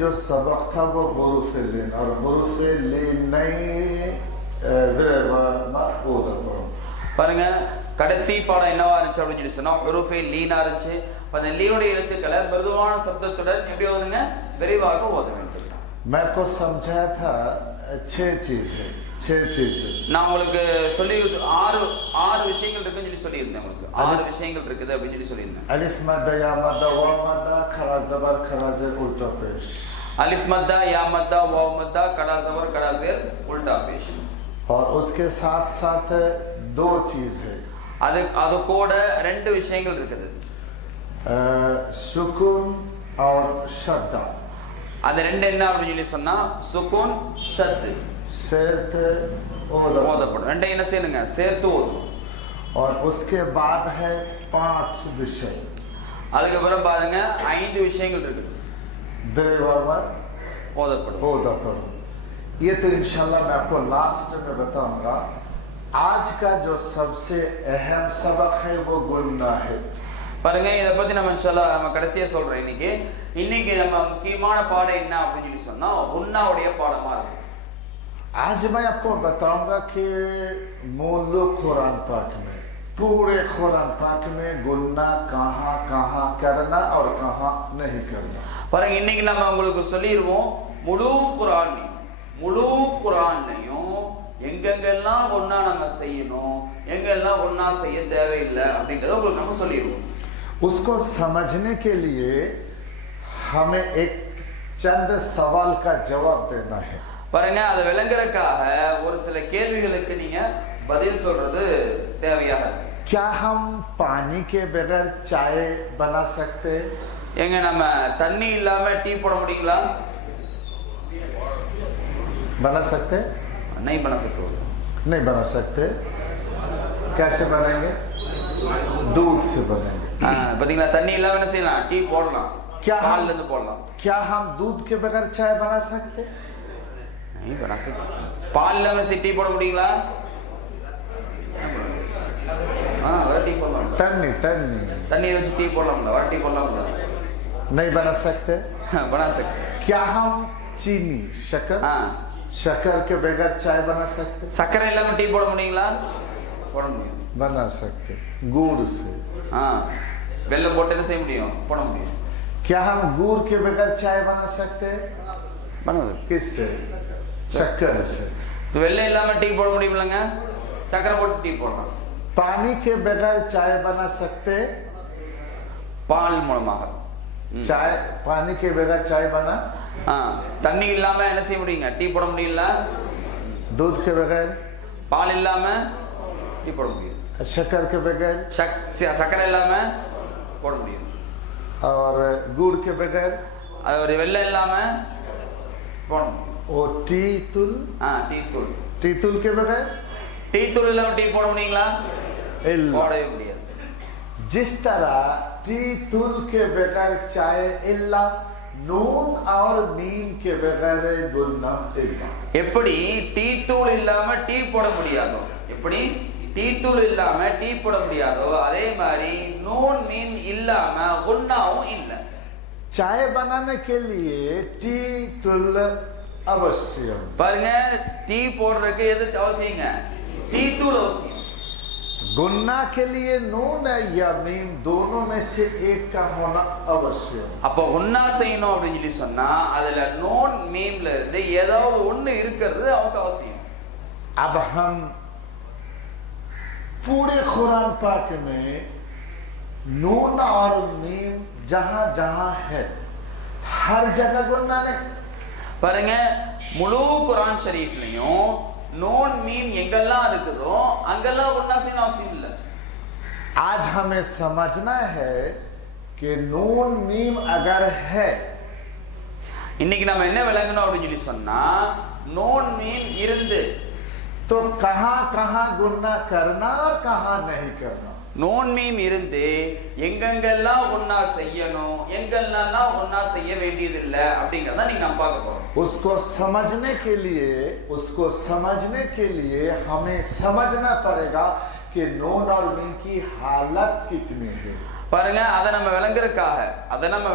जो सबक था वो हुरूफ लीन और हुरूफ लीन नहीं பாருங்க கடைசி பாடம் என்னவா இருந்துச்சு அப்படின்னு சொல்லி சொன்னா ஹுரூஃபே லீனா இருந்துச்சு. அந்த லீனுடைய எழுத்துக்களை மிருதுவான சப்தத்துடன் எப்படி ஓதுங்க, விரைவாக ஓத வேண்டும். मैं को समझाया था 6 चीज நான் உங்களுக்கு சொல்லி ஆறு விஷயங்கள் இருக்குன்னு சொல்லி சொல்லியிருந்தேன். உங்களுக்கு 6 விஷயங்கள் இருக்குது அப்படின்னு சொல்லி சொல்லியிருந்தேன். अलिफ मद्दा या मद्दा वा मद्दा खरा जबर खरा जेर उल्टा पेश. अलिफ मद्दा या मद्दा वाव मद्दा कड़ा जबर कड़ा जेर उल्टा पेश. और उसके साथ साथ 2 चीज है. அது கூட 2 விஷயங்கள் இருக்குது. सुकून और शद्दा. அது 2 என்ன அப்படின்னு சொல்லி சொன்னா சுகூன் ஷத் சேர்த்து ஓதப்படும். 2 என்ன செய்யணுங்க, சேர்த்து ஓதணும். और उसके बाद है 5 विषय. அதுக்கப்புறம் பாருங்க 5 விஷயங்கள் இருக்குது. बेरवार ஓதப்படும். ये तो इंशाल्लाह मैं आपको लास्ट में बताऊंगा. आज का जो सबसे अहम सबक है वो गुन्ना है. பாருங்க இத பத்தி நம்ம இன்ஷாஅல்லாஹ் நம்ம கடைசியா சொல்றோம். இன்னைக்கு நம்ம முக்கியமான பாடம் என்ன அப்படின்னு சொல்லி சொன்னா குன்னாவுடைய பாடமா இருக்கு. आज मैं आपको बताऊंगा कि मूल कुरान पाक में, पूरे कुरान पाक में गुन्ना कहाँ कहाँ करना और कहाँ नहीं करना. பாருங்க இன்னைக்கு நம்ம உங்களுக்கு சொல்லிடுவோம் முழு குரான்லயும் எங்கெங்கெல்லாம் ஒன்னா நம்ம செய்யணும், எங்கெல்லாம் ஒன்னா செய்ய தேவையில்லை அப்படிங்கறத உங்களுக்கு நம்ம சொல்லிடுவோம். उसको समझने के लिए हमें एक चंद सवाल का जवाब देना है. பாருங்க அதை விளங்குறதுக்காக ஒரு சில கேள்விகளுக்கு நீங்க பதில் சொல்றது தேவையாக இருக்கு. क्या हम पानी के बगैर चाय बना सकते? எங்க நம்ம தண்ணி இல்லாம டீ போட முடியுங்களா? बना सकते? नहीं बना सकते. नहीं बना सकते. कैसे बनाएंगे? दूध से बनेंगे. பாத்தீங்களா, தண்ணி இல்லாம என்ன செய்யலாம், டீ போடலாம். பால்ல இருந்து போடலாம். क्या हम दूध के बगैर चाय बना सकते? नहीं बना सकते. பால் இல்லாம டீ போட முடியுங்களா? டீ போடலாம். தண்ணி வச்சு டீ போடலாம்ல, டீ போடலாம்ல. नहीं बना सकते. बना सकते. क्या हम चीनी शक्कर के बगैर चाय बना सकते? சக்கரை இல்லாம டீ போட முடியுங்களா? போட முடியும். बना सकते. गुड़ से. வெல்லம் போட்டு என்ன செய்ய முடியும், போட முடியும். क्या हम गुड़ के बगैर चाय बना सकते? बना सकते. किससे? शक्कर से. तो வெல்லம் இல்லாம டீ போட முடியும்லங்க, சக்கரை போட்டு டீ போடலாம். पानी के बगैर चाय बना सकते? பால் மூலமாக चाय, पानी के बगैर चाय बना. தண்ணி இல்லாம என்ன செய்ய முடியுங்க, டீ போட முடியல. दूध के बगैर, பால் இல்லாம டீ போட முடியும். शक्कर के बगैर, சக்கரை இல்லாம போட முடியும். और गुड़ के बगैर, ஒரு வெல்லம் இல்லாம போட முடியும். वो टी तूल के बगैर, டீ தூள் இல்லாம டீ போட முடியுங்களா? போடவே முடியாது. जिस तरह टी तूल के बगैर चाय इल्ला, नून और नीम के बगैर गुन्ना इल्ला. எப்படி டீ தூள் இல்லாம டீ போட முடியாதோ, எப்படி டீ தூள் இல்லாம டீ போட முடியாதோ, அதே மாதிரி நூன் மீன் இல்லாம குன்னாவும் இல்ல. चाय बनाने के लिए टी तूल अवश्य. பாருங்க டீ போடுறதுக்கு எது அவசியங்க, டீ தூள் அவசியம். गुन्ना के लिए नून या मीम दोनों में से एक का होना आवश्यक. அப்ப குன்னா செய்யணும் அப்படின்னு சொல்லி சொன்னா அதுல நூன் மீம்ல இருந்து ஏதாவது ஒண்ணு இருக்கிறது அவங்களுக்கு அவசியம். अब हम पूरे कुरान पाक में नून और मीम जहां जहां है हर जगह गुन्ना नहीं. பாருங்க முழு குரான் ஷரீஃப்லயும் நூன் மீம் எங்கெல்லாம் இருக்குதோ அங்கெல்லாம் குன்னா செய்யணும் அவசியம் இல்லை. आज हमें समझना है कि नून मीम अगर है, இன்னைக்கு நம்ம என்ன விளங்கணும் அப்படின்னு சொல்லி சொன்னா நூன் மீம் இருந்து तो कहां कहां गुन्ना करना और कहां नहीं करना. நூன் மீம் இருந்து எங்கெங்கெல்லாம் ஒன்னா செய்யணும், எங்கெல்லாம் ஒன்னா செய்ய வேண்டியதில்லை அப்படிங்கறத நீங்க நம்ம பார்க்க போறோம். उसको समझने के लिए हमें समझना पड़ेगा कि नून और मीम की हालत कितनी है. பாருங்க அதை நம்ம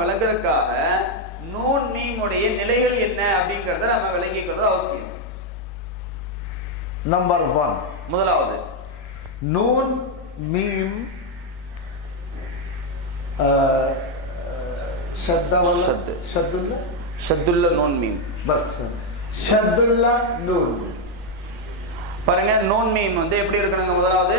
விளங்குறதுக்காக நூன் மீம் உடைய நிலைகள் என்ன அப்படிங்கறத நம்ம விளங்கிக்கிறது அவசியம். नंबर 1 முதலாவது नून मीम शद्दा वाला शद्द। शद्दुल्ला ஷத்துல்ல நூன் மீம். बस शद्दुल्ला नून मीम பாருங்க நூன் மீம் வந்து எப்படி இருக்கணுங்க? முதலாவது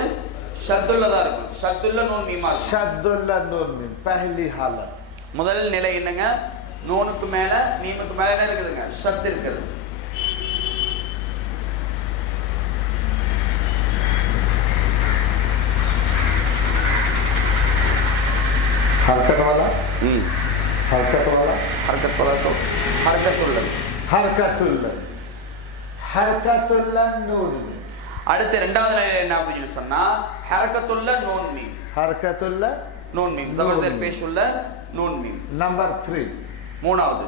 ஷத்துல்ல தான் இருக்கும். ஷத்துல்ல நூன் மீமா இருக்கும். शद्दुल्ला नून मीम पहली हालत. முதல் நிலை என்னங்க? நூனுக்கு மேல மீமுக்கு மேல என்ன இருக்குதுங்க? ஷத் இருக்குது. हरकत वाला हरकत वाला ஹர்கத் வாலா तो ஹர்கத்துல்ல. हरकतुल्ला हरकतुल्ला नून मीम. அடுத்து இரண்டாவது நிலை என்ன அப்படின்னு சொன்னா ஹரகத்துல்ல நூன் மீம். हरकतुल्ला நூன் மீம் ஜபர்தர் பேஷுல்ல நூன் மீம். नंबर 3 மூணாவது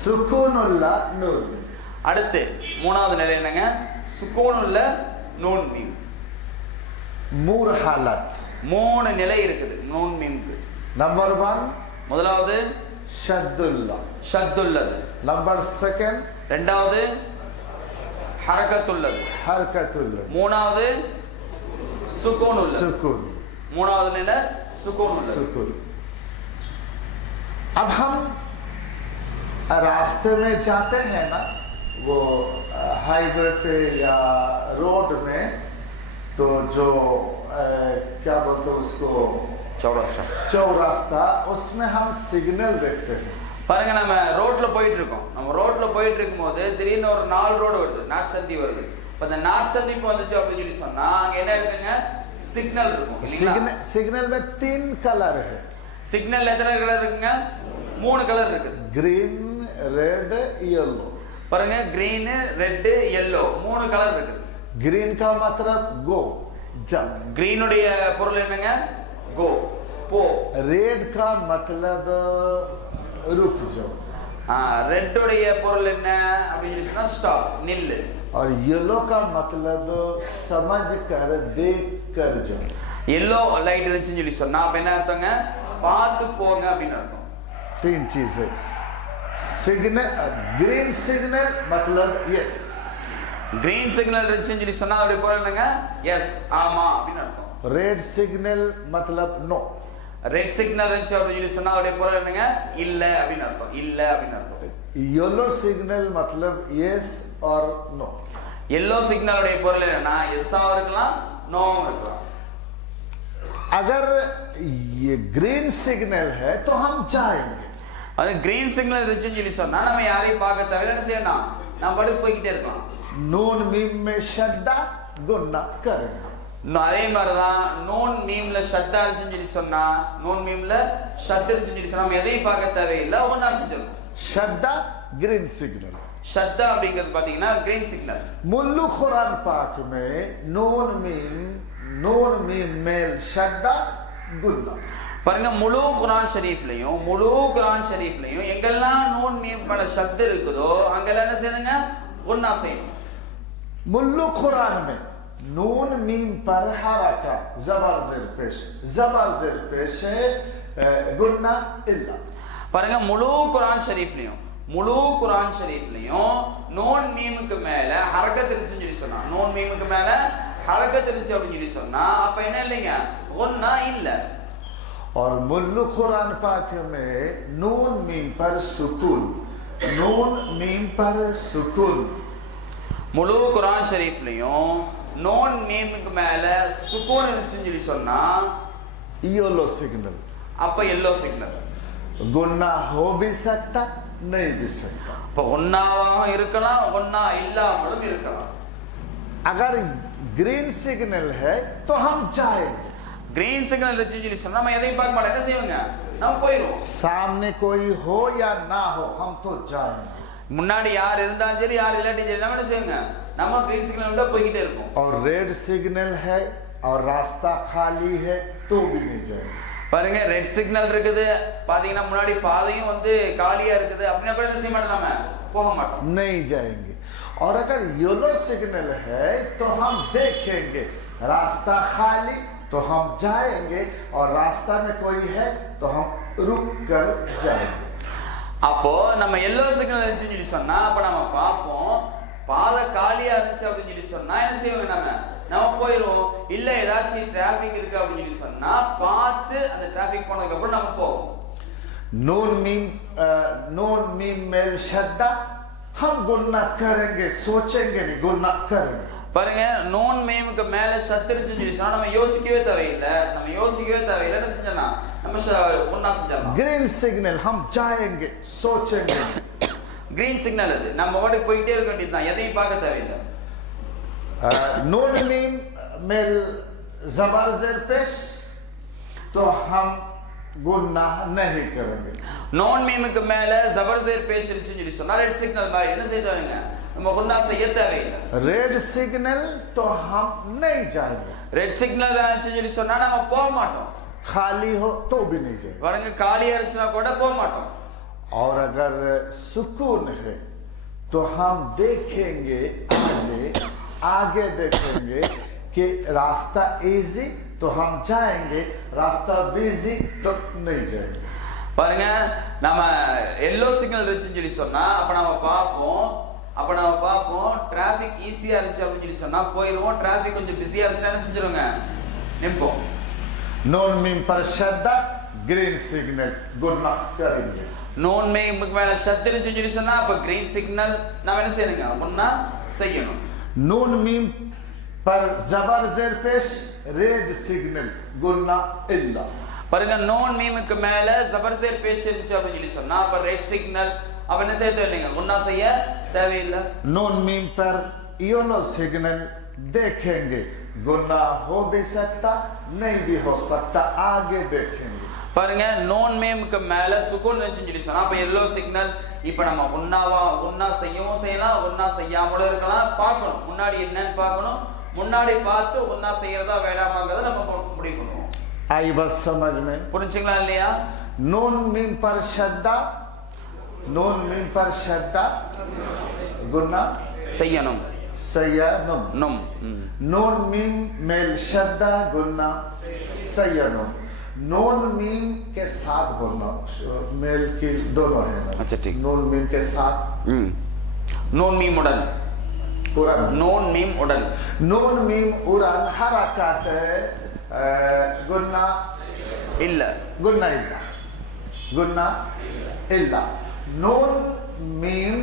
सुकूनुल्ला नून मीम. அடுத்து மூணாவது நிலை என்னங்க? சுக்கூனுல்ல நூன் மீம். मूर हालत. மூணு நிலை இருக்குது நூன் மீம்க்கு. नंबर 1 முதலாவது शद्दुल्ला. ஷத்துல்லது. नंबर 2 இரண்டாவது ஹரகத்துல்லது. हरकतुल्ला. மூணாவது சுக்கூனுல்ல. सुकून மூணாவது நிலை சுக்கூனுல்ல. सुकून. अब हम रास्ते में जाते हैं ना, वो हाईवे पे या रोड में, तो जो क्या बोलते हैं उसको, சௌராஷ்டிரா. चौरास्ता, उसमें हम सिग्नल देखते हैं. பாருங்க நம்ம ரோட்ல போயிட்டு இருக்கோம். நம்ம ரோட்ல போயிட்டு இருக்கும்போது திடீர்னு ஒரு 4 ரோடு வருது, நாட்சந்தி வருது. இப்ப அந்த நாட்சந்திப்பு வந்துச்சு அப்படின்னு சொல்லி சொன்னா அங்க என்ன இருக்குங்க? சிக்னல் இருக்கும். सिग्नल में 3 कलर है. சிக்னல் எத்தனை கலர் இருக்குங்க? 3 கலர் இருக்குது. Green, red, yellow. பாருங்க கிரீன், ரெட், yellow 3 கலர் இருக்குது. ग्रीन का मतलब गो, जा. கிரீனுடைய பொருள் என்னங்க? கோ, போ. रेड का मतलब रुक जाओ. ரெட் உடைய பொருள் என்ன அப்படின்னு சொல்லி சொன்னா ஸ்டாப், நில்லு. और येलो का मतलब समझ कर, देख कर जाओ. எல்லோ லைட் இருந்துச்சுன்னு சொல்லி சொன்னா அப்ப என்ன அர்த்தங்க? பார்த்து போங்க அப்படின்னு அர்த்தம். 3 चीजें. सिग्नल, ग्रीन सिग्नल मतलब यस. கிரீன் சிக்னல் இருந்துச்சுன்னு சொல்லி சொன்னா அப்படி பொருள் என்னங்க? எஸ், ஆமா அப்படின்னு அர்த்தம். रेड सिग्नल मतलब नो. ரெட் சிக்னல் இருந்துச்சு அப்படின்னு சொல்லி சொன்னா அப்படி பொருள் என்னங்க? இல்ல அப்படின்னு அர்த்தம். இல்ல அப்படின்னு அர்த்தம். येलो सिग्नल मतलब यस और नो. எல்லோ சிக்னலுடைய பொருள் என்னன்னா எஸ்ஸாவும் இருக்கலாம், நோவும் இருக்கலாம். अगर ये ग्रीन सिग्नल है तो हम जाएंगे. அது கிரீன் சிக்னல் இருந்துச்சுன்னு சொல்லி சொன்னா நம்ம யாரையும் பார்க்க தேவையில்லை. என்ன செய்யணும்? நம்ம பாட்டுக்கு போய்கிட்டே இருக்கலாம். नून मीम में शद्दा गुन्ना करेंगे. அதே மாதிரிதான் நூன் மீம்ல ஷத்தா இருந்துச்சுன்னு சொல்லி சொன்னா, நூன் மீம்ல ஷத் இருந்துச்சுன்னு சொல்லி சொன்னா நம்ம எதையும் பார்க்க தேவையில்லை, ஒன்னா செஞ்சிடணும். शद्दा ग्रीन सिग्नल. ஷத்தா அப்படிங்கிறது பாத்தீங்கன்னா கிரீன் சிக்னல். मुल्लू कुरान पाक में नून मीम मेल शद्दा गुन्ना. பாருங்க முழு குர்ஆன் ஷரீஃப்லயும் எங்கெல்லாம் நூன் மீம் பட ஷத் இருக்குதோ அங்கெல்லாம் என்ன செய்யுங்க? குன்னா செய்யணும். मुल्लू कुरान में नून मीम पर हरका जबर जेर पेश गुन्ना इल्ला. பாருங்க முழு குர்ஆன் ஷரீஃப்லயும் நூன் மீமுக்கு மேல ஹரக்கத் இருந்துச்சுன்னு சொல்லி சொன்னா, நூன் மீமுக்கு மேல ஹரக்கத் இருந்துச்சு அப்படின்னு சொல்லி சொன்னா அப்ப என்ன இல்லைங்க? குன்னா இல்ல. और मुल्लू कुरान पाक में नून मीम पर सुकून. முழு குர்ஆன் ஷரீஃப்லயும் நூன் மீமுக்கு மேல சுக்கூன் இருந்துச்சுன்னு சொல்லி சொன்னா येलो सिग्नल. அப்ப எல்லோ சிக்னல். गुन्ना हो भी सकता, नहीं भी सकता. இப்ப ஒன்னாவாக இருக்கலாம், ஒன்னா இல்லாமலும் இருக்கலாம். अगर ग्रीन सिग्नल है तो हम जाएंगे. கிரீன் சிக்னல் இருந்துச்சுன்னு சொல்லி சொன்னா நம்ம எதையும் பார்க்க மாட்டோம். என்ன செய்வாங்க? நம்ம போயிடுவோம். सामने कोई हो या ना हो हम तो जाएंगे. முன்னாடி யார் இருந்தாலும் சரி, யார் இல்லாட்டி சரி, நம்ம என்ன செய்வாங்க? நம்ம கிரீன் சிக்னல் விட போய்கிட்டே இருப்போம். और रेड सिग्नल है और रास्ता खाली है तो भी नहीं जाएंगे. பாருங்க ரெட் சிக்னல் இருக்குது, பாத்தீங்கன்னா முன்னாடி பாதையும் வந்து காலியா இருக்குது அப்படின்னா கூட என்ன செய்ய மாட்டோம்? நம்ம போக மாட்டோம். नहीं जाएंगे. और अगर येलो सिग्नल है तो हम देखेंगे, रास्ता खाली तो हम जाएंगे, और रास्ता में कोई है तो हम रुक कर जाएंगे. அப்போ நம்ம எல்லோ சிக்னல் இருந்துச்சுன்னு சொல்லி சொன்னா அப்ப நம்ம பார்ப்போம் பாதை காலியா இருந்துச்சு அப்படின்னு சொல்லி சொன்னா என்ன செய்வோம் நம்ம போயிடுவோம். இல்ல ஏதாச்சும் டிராபிக் இருக்கு அப்படின்னு சொல்லி சொன்னா பார்த்து அந்த டிராபிக் போனதுக்கு அப்புறம் நம்ம போவோம். नून मीम में शद्दा हम गुन्ना करेंगे सोचेंगे नहीं गुन्ना करेंगे. பாருங்க நோன் மீமுக்கு மேல சத்துருன்னு சொல்லி சொன்னா நம்ம யோசிக்கவே தேவையில்லை. என்ன செஞ்சலாம் நம்ம ஒன்னா செஞ்சலாம். ग्रीन सिग्नल हम जाएंगे सोचेंगे. கிரீன் சிக்னல் அது நம்ம வாட்டுக்கு போயிட்டே இருக்க வேண்டியதுதான், எதையும் பார்க்க தேவையில்லை. नून मीम में ज़बर ज़ेर पेश तो हम गुनाह नहीं करेंगे. நோன் மீமுக்கு மேல ஜபர் ஜேர் பேஷ் இருந்துச்சுன்னு சொல்லி சொன்னா ரெட் சிக்னல் மாதிரி என்ன செய்வாங்க நம்ம குன்னா செய்ய தேவையில்லை. रेड सिग्नल तो हम नहीं जाएंगे. ரெட் சிக்னல் இருந்துச்சுன்னு சொல்லி சொன்னா நம்ம போக மாட்டோம். खाली हो तो भी नहीं जाएंगे. பாருங்க காலியா இருந்துச்சுனா கூட போக மாட்டோம். और अगर सुकून है तो हम देखेंगे आगे देखेंगे कि रास्ता इजी तो हम जाएंगे, रास्ता बिजी तो नहीं जाएंगे. பாருங்க நம்ம எல்லோ சிக்னல் இருந்துச்சுன்னு சொல்லி சொன்னா அப்ப நம்ம பார்ப்போம் டிராபிக் ஈஸியா இருந்துச்சு அப்படின்னு சொல்லி சொன்னா போயிடுவோம். டிராபிக் கொஞ்சம் பிஸியா இருந்துச்சுன்னா என்ன செஞ்சிருங்க நிற்போம். नून मीम पर शद्दा ग्रीन सिग्नल गुनाह करेंगे. நோன் மீமுக்கு மேல சத்து இருந்துச்சுன்னு சொல்லி சொன்னா அப்ப கிரீன் சிக்னல் நம்ம என்ன செய்யணுங்க முன்னா செய்யணும். नून मीम पर जबर जेर पेश रेड सिग्नल गुनाह इल्ला. பாருங்க நோன் மீமுக்கு மேல ஜபர் ஜேர் பேஷ் இருந்துச்சு அப்படின்னு சொல்லி சொன்னா அப்ப ரெட் சிக்னல் அப்ப என்ன செய்ய தேவையில்லைங்க குன்னா செய்ய தேவையில்லை. नून मीम पर येलो सिग्नल देखेंगे गुनाह हो भी सकता नहीं भी हो सकता आगे देखेंगे. பாருங்க நோன் மீமுக்கு மேல சுகூன் இருந்துச்சுன்னு சொல்லி சொன்னா அப்ப எல்லோ சிக்னல் இப்ப நம்ம குன்னா செய்யவும் செய்யலாம் குன்னா செய்யாமலும் இருக்கலாம். பார்க்கணும் முன்னாடி என்னன்னு பார்க்கணும். முன்னாடி பார்த்து குன்னா செய்யறதா வேண்டாமாங்கிறத நம்ம முடிவு பண்ணுவோம். आई बस समझ में புரிஞ்சுங்களா இல்லையா? नून मीम पर शद्दा गुना செய்யணும் सय्यनुम. நும் नून मीम मेल शद्दा गुना सय्यनुम. नून मीम के साथ बोलना मेल की दोनों है. अच्छा ठीक. नून मीम के साथ நூன் மீம் உடன் उड़न. நூன் மீம் உடன் नून मीम उड़न हरकत गुना இல்ல गुना इल्ला. नून मीम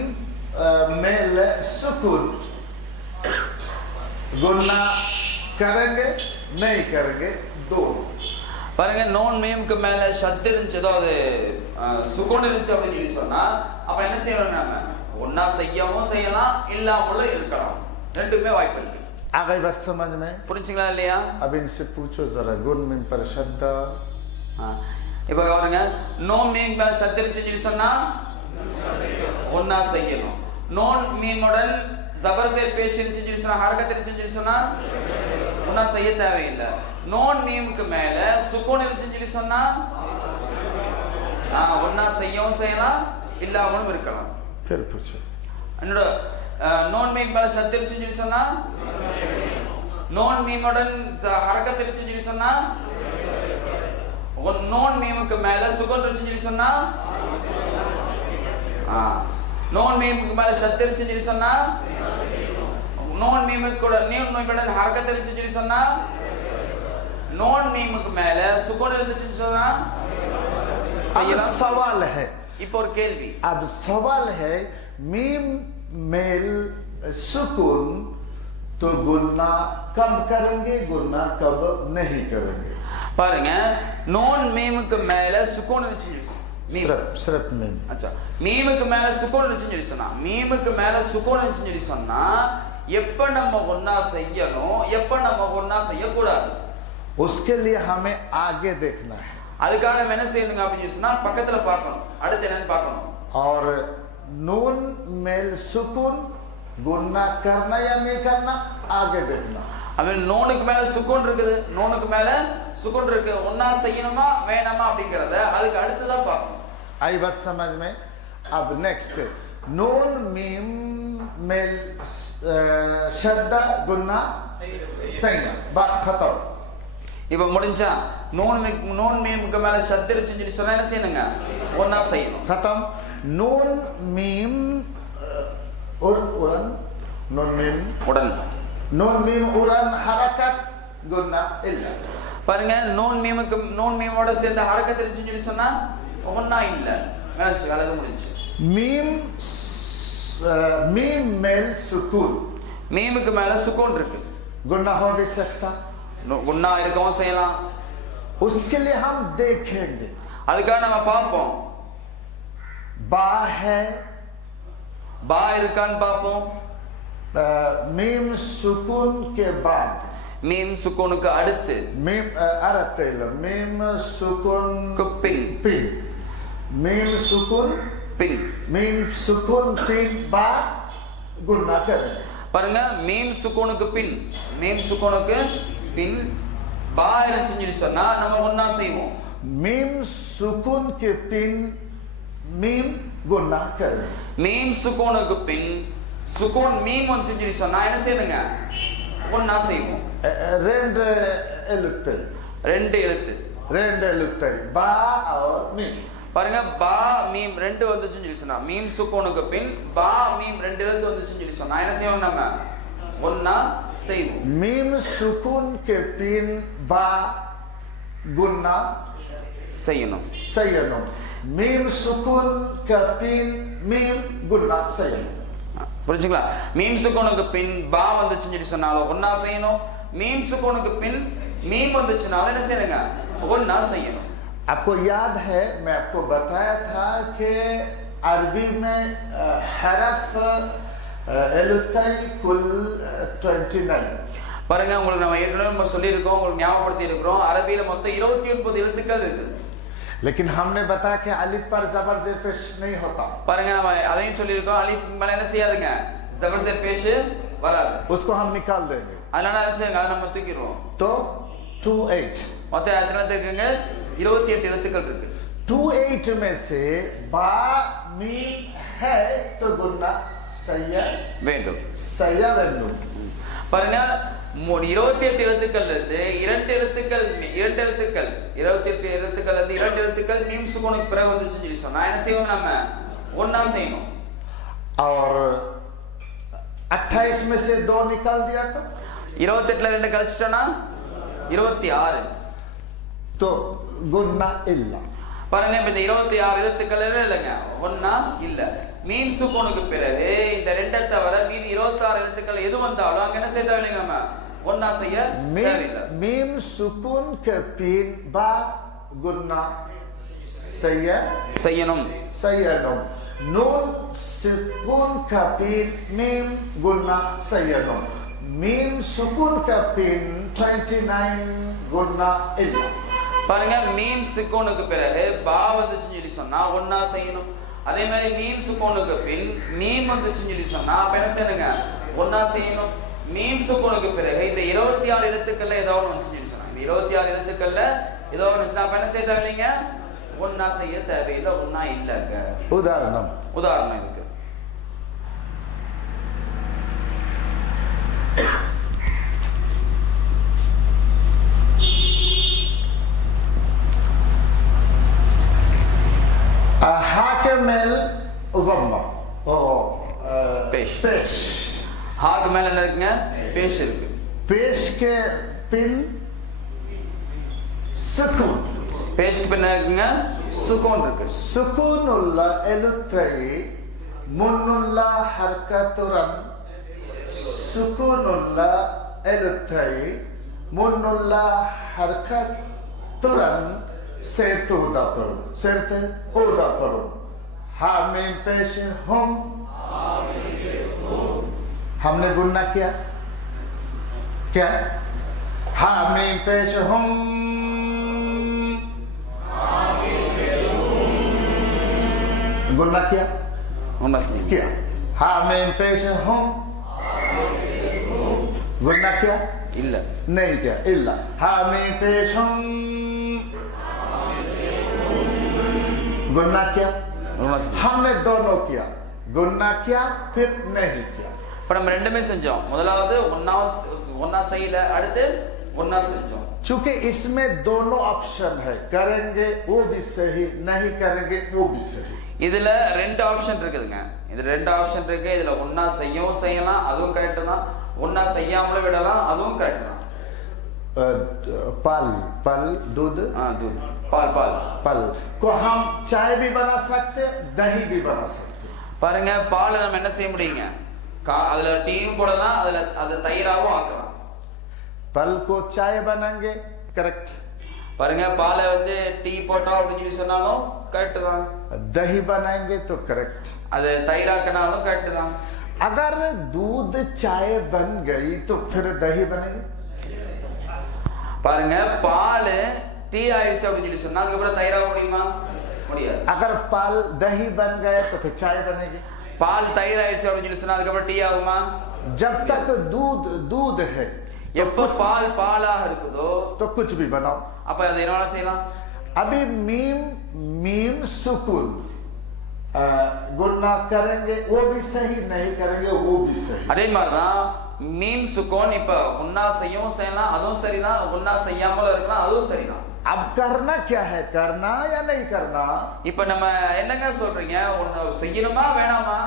मेल सुकून गुना करेंगे नहीं करेंगे दो. பாருங்க நோன் மீமுக்கு மேல சத்து இருந்துச்சு அதாவது சுகூன் இருந்துச்சு அப்படின்னு சொல்லி சொன்னா அப்ப என்ன செய்யணும் நம்ம ஒன்னா செய்யவும் செய்யலாம் இல்லாமலும் இருக்கலாம். ரெண்டுமே வாய்ப்பு இருக்கு. आ गई बस समझ में. புரிஞ்சுங்களா இல்லையா? अब इनसे पूछो जरा गुन मीम पर शद्दा. இப்ப பாருங்க நோன் மீம் மேல சத்து இருந்துச்சு சொல்லி சொன்னா ஒன்னா செய்யணும். நோன் மீமுடன் ஜபர் ஜேர் பேஷ் இருந்துச்சு சொல்லி சொன்னா ஹரக்கத் இருந்துச்சு சொல்லி சொன்னா ஒன்னா செய்ய தேவையில்லை. நோன் மீமுக்கு மேல சுகூன் இருந்துச்சு சொல்லி சொன்னா ஒன்னா செய்யவும் செய்யலாம் இல்லாமலும் இருக்கலாம். फिर पूछो. என்னோட நோன் மீம் மேல சத்து இருந்துச்சு சொல்லி சொன்னா நோன் மீமுடன் ஹரக்கத் இருந்துச்சு சொல்லி சொன்னா நோன் மீமுக்கு மேல சுகூன் இருந்துச்சு சொல்லி சொன்னா நோன் மீமுக்கு மேல சத்து இருந்துச்சு சொல்லி சொன்னா நோன் மீமுடன் ஹரக்கத் இருந்துச்சு சொல்லி சொன்னா नॉन मीम के மேல சுகூன் இருந்துச்சுன்னு சொன்னா अब सवाल है. இப்போ ஒரு கேள்வி. अब सवाल है मीम मेल सुकून तो गुना कब करेंगे गुना कब नहीं करेंगे. பாருங்க நோன் மீமுக்கு மேல சுகூன் இருந்துச்சுன்னு சொன்னா सिर्फ मीम. अच्छा மீமுக்கு மேல சுகூன் இருந்துச்சுன்னு சொன்னா மீமுக்கு மேல சுகூன் இருந்துச்சுன்னு சொன்னா எப்ப நம்ம ஒன்னா செய்யணும் எப்ப நம்ம ஒன்னா செய்ய கூடாது उसके लिए हमें आगे देखना है. அதுக்காக நம்ம என்ன செய்யணுங்க அப்படின்னு சொன்னா பக்கத்துல பார்க்கணும் அடுத்து என்னன்னு பார்க்கணும். और नून मेल सुकून गुना करना या नहीं करना आगे देखना. அவன் நோனுக்கு மேல சுகூன் இருக்குது ஒன்னா செய்யணுமா வேணாமா அப்படிங்கறத அதுக்கு அடுத்துதான் பார்க்கணும். आई बस समझ में. अब नेक्स्ट नून मीम मेल शद्दा गुना सही बात खत्म. இப்ப முடிஞ்சா நூன் மீமுக்கு மேல ஷத் இருந்துச்சுன்னு சொல்லி சொன்னா என்ன செய்யணுங்க ஒண்ணா செய்யணும் खत्म नून मीम उड़न नून मीम உடன் उड़न हरकत गुन्ना इल्ला பாருங்க நூன் மீமோட சேர்ந்து ஹரக்கத் இருந்துச்சுன்னு சொல்லி சொன்னா ஒண்ணா இல்ல வேணாச்சு வேலை முடிஞ்சு मीम मेल सुकून மீமுக்கு மேல சுக்கூன் இருக்கு गुन्ना हो भी सकता குன்னா இருக்கவும் செய்யலாம் उसके लिए हम देखेंगे அதுக்காக நம்ம பார்ப்போம் बा है பா இருக்கான்னு பார்ப்போம் मीम सुकून के बाद மீம் சுக்கூனுக்கு அடுத்து मीम अरतेल मीम सुकून பின் पिन मीम सुकून पिन बा गुन्ना करें பாருங்க மீம் சுக்கூனுக்கு பின் பா இருந்துச்சுன்னு சொல்லி சொன்னா நம்ம ஒண்ணா செய்வோம் मीम सुकून के पिन मीम गुन्ना करें மீம் சுக்கூனுக்கு பின் சுக்கூன் மீம் வந்துச்சுன்னு சொல்லி சொன்னா என்ன செய்யுங்க ஒண்ணா செய்வோம் ரெண்டு எழுத்து बा और मीम பாருங்க பா மீம் ரெண்டு வந்துச்சுன்னு சொல்லி சொன்னா மீம் சுக்கூனுக்கு பின் பா மீம் ரெண்டு எழுத்து வந்துச்சுன்னு சொல்லி சொன்னா என்ன செய்வோம் நம்ம ஒண்ணா செய்வோம் मीम सुकून के पिन बा गुन्ना செய்யணும் सयनम मीम सुकून का पिन मीम गुन्ना सयनम புரிஞ்சுங்களா மீம் சுக்கூனுக்கு பின் பா வந்துச்சுன்னு சொல்லி சொன்னாலும் ஒண்ணா செய்யணும் மீம் சுக்கூனுக்கு பின் மீம் வந்துச்சுனாலும் என்ன செய்யணுங்க ஒண்ணா செய்யணும் आपको याद है मैं आपको बताया था कि अरबी में हरफ एलुताई कुल 29 பாருங்க உங்களுக்கு நம்ம ஏற்கனவே சொல்லியிருக்கோம் உங்களுக்கு ஞாபகப்படுத்தி இருக்கிறோம் அரபியில மொத்தம் 29 எழுத்துக்கள் இருக்கு लेकिन हमने बताया कि अलिफ पर जबर जेर पेश नहीं होता பாருங்க நம்ம அதையும் சொல்லியிருக்கோம் அலிஃப் மேல என்ன செய்யாதுங்க ஜபர் ஜெர் பேஷ் வராது उसको हम निकाल देंगे அதனால என்ன செய்யுங்க அதை நம்ம தூக்கிடுவோம் तो 28 மொத்தம் எத்தனை இருக்குங்க 28 எழுத்துக்கள் இருக்கு 28 में से बा मीम है तो गुन्ना सय्या வேண்டும் वेन्नु பாருங்க 28 எழுத்துக்கள் இருந்து இரண்டு எழுத்துக்கள் 28 எழுத்துக்கள் இருந்து இரண்டு எழுத்துக்கள் மீம் சுக்கூனுக்கு பிறகு வந்துச்சுன்னு சொல்லி சொன்னா என்ன செய்வோம் நம்ம ஒண்ணா செய்யணும் और 28 में से 2 निकाल दिया तो 28ல ரெண்டு கழிச்சிட்டோம்னா 26 तो गुन्ना इल्ला பாருங்க இப்ப இந்த 26 எழுத்துக்கள் இல்லைங்க ஒண்ணா இல்ல மீம் சுக்கூனுக்கு பிறகு இந்த ரெண்டை தவிர மீதி 26 எழுத்துக்கள் எது வந்தாலும் அங்க என்ன செய்ய தேவையில்லைங்க நம்ம ஒண்ணா செய்ய தேவையில்லை मीम सुकून के पिन बा गुन्ना செய்யணும் सयनम नून सुकून का पिन मीम गुन्ना सयनम मीम सुकून का पिन 29 गुन्ना इल्ला பாருங்க மீம் சுக்கூனுக்கு பிறகு பா வந்துச்சுன்னு சொல்லி சொன்னா ஒண்ணா செய்யணும் அதே மாதிரி மீம் சுக்கூனுக்கு பின் மீம் வந்துச்சுன்னு சொல்லி சொன்னா அப்ப என்ன செய்யணுங்க ஒண்ணா செய்யணும் மீம் சுக்கூனுக்கு பிறகு இந்த 26 எழுத்துக்கள்ல ஏதோ ஒன்று வந்துச்சுன்னு சொல்லி சொன்னா இந்த 26 எழுத்துக்கள்ல ஏதோ ஒன்று வந்துச்சுன்னா அப்ப என்ன செய்ய தேவையில்லைங்க ஒண்ணா செய்ய தேவையில்லை ஒண்ணா இல்லைங்க உதாரணம் இதுக்கு हाकेमेल ज़म्मा पेश पेश हाक மேல என்ன இருக்குங்க पेश இருக்கு पेश के पिन सुकून पेश के पिन இருக்குங்க சுக்கூன் இருக்கு सुकूनुल्ला एलुत्तै मुन्नुल्ला हरकतुरन सुकूनुल्ला एलुत्तै मुन्नुल्ला हरकतुरन सेरते उदा पढ़ो हामिम पेश हम हमने गुन्ना किया क्या हामिम पेश हम गुन्ना किया किया हामिम पेश हम गुन्ना किया இல்ல नहीं किया इल्ला हामिम पेश हम गुन्ना किया हमने दोनों किया गुन्ना किया फिर नहीं किया இப்ப நம்ம ரெண்டுமே செஞ்சோம் முதலாவது ஒண்ணா செய்யல அடுத்து ஒண்ணா செஞ்சோம் चूंकि इसमें दोनों ऑप्शन है, करेंगे वो भी सही, नहीं करेंगे वो भी सही. இதுல ரெண்டு ஆப்ஷன் இருக்குதுங்க. இது ரெண்டு ஆப்ஷன் இருக்கு. இதுல ஒன்னா செய்யவும் செய்யலாம், அதுவும் கரெக்ட் தான். ஒன்னா செய்யாமலும் விடலாம், அதுவும் கரெக்ட் தான். पल पल दूध, दूध பால் பால் पल को हम चाय भी बना सकते, दही भी बना सकते. பாருங்க, பாலை நம்ம என்ன செய்ய முடியுங்க? அதுல டீயும் போடலாம், அதுல அது தயிராவும் ஆக்கலாம். पल को चाय बनाएंगे, करेक्ट. பாருங்க, பாலை வந்து டீ போட்டோம் அப்படின்னு சொல்லி சொன்னாலும் கரெக்ட் தான். दही बनाएंगे तो करेक्ट. அது தயிராக்கினாலும் கரெக்ட் தான். अगर दूध चाय बन गई तो फिर दही बनेगी. பாருங்க, பால் டீ ஆயிடுச்சு அப்படின்னு சொல்லி சொன்னா அதுக்கப்புறம் தயிராக முடியுமா? முடியாது. अगर पाल दही बन गए तो फिर चाय बनेगी. பால் தயிர் ஆயிடுச்சு அப்படின்னு சொல்லி சொன்னா அதுக்கப்புறம் டீ ஆகுமா? जब तक दूध दूध है, எப்போ பால் பாலாக இருக்குதோ तो कुछ भी बनाओ. அப்ப அதை என்ன செய்யலாம்? अभी मीम मीम सुकून गुन्ना करेंगे वो भी सही, नहीं करेंगे वो भी सही. அதே மாதிரிதான் மீம் சுக்கோன் இப்ப ஒன்னா செய்யவும் செய்யலாம், அதுவும் சரிதான். ஒன்னா செய்யாமலும் இருக்கலாம், அதுவும் சரிதான். अब करना क्या है, करना या नहीं करना? இப்ப நம்ம என்னங்க சொல்றீங்க? ஒன்னு செய்யணுமா வேணாமா?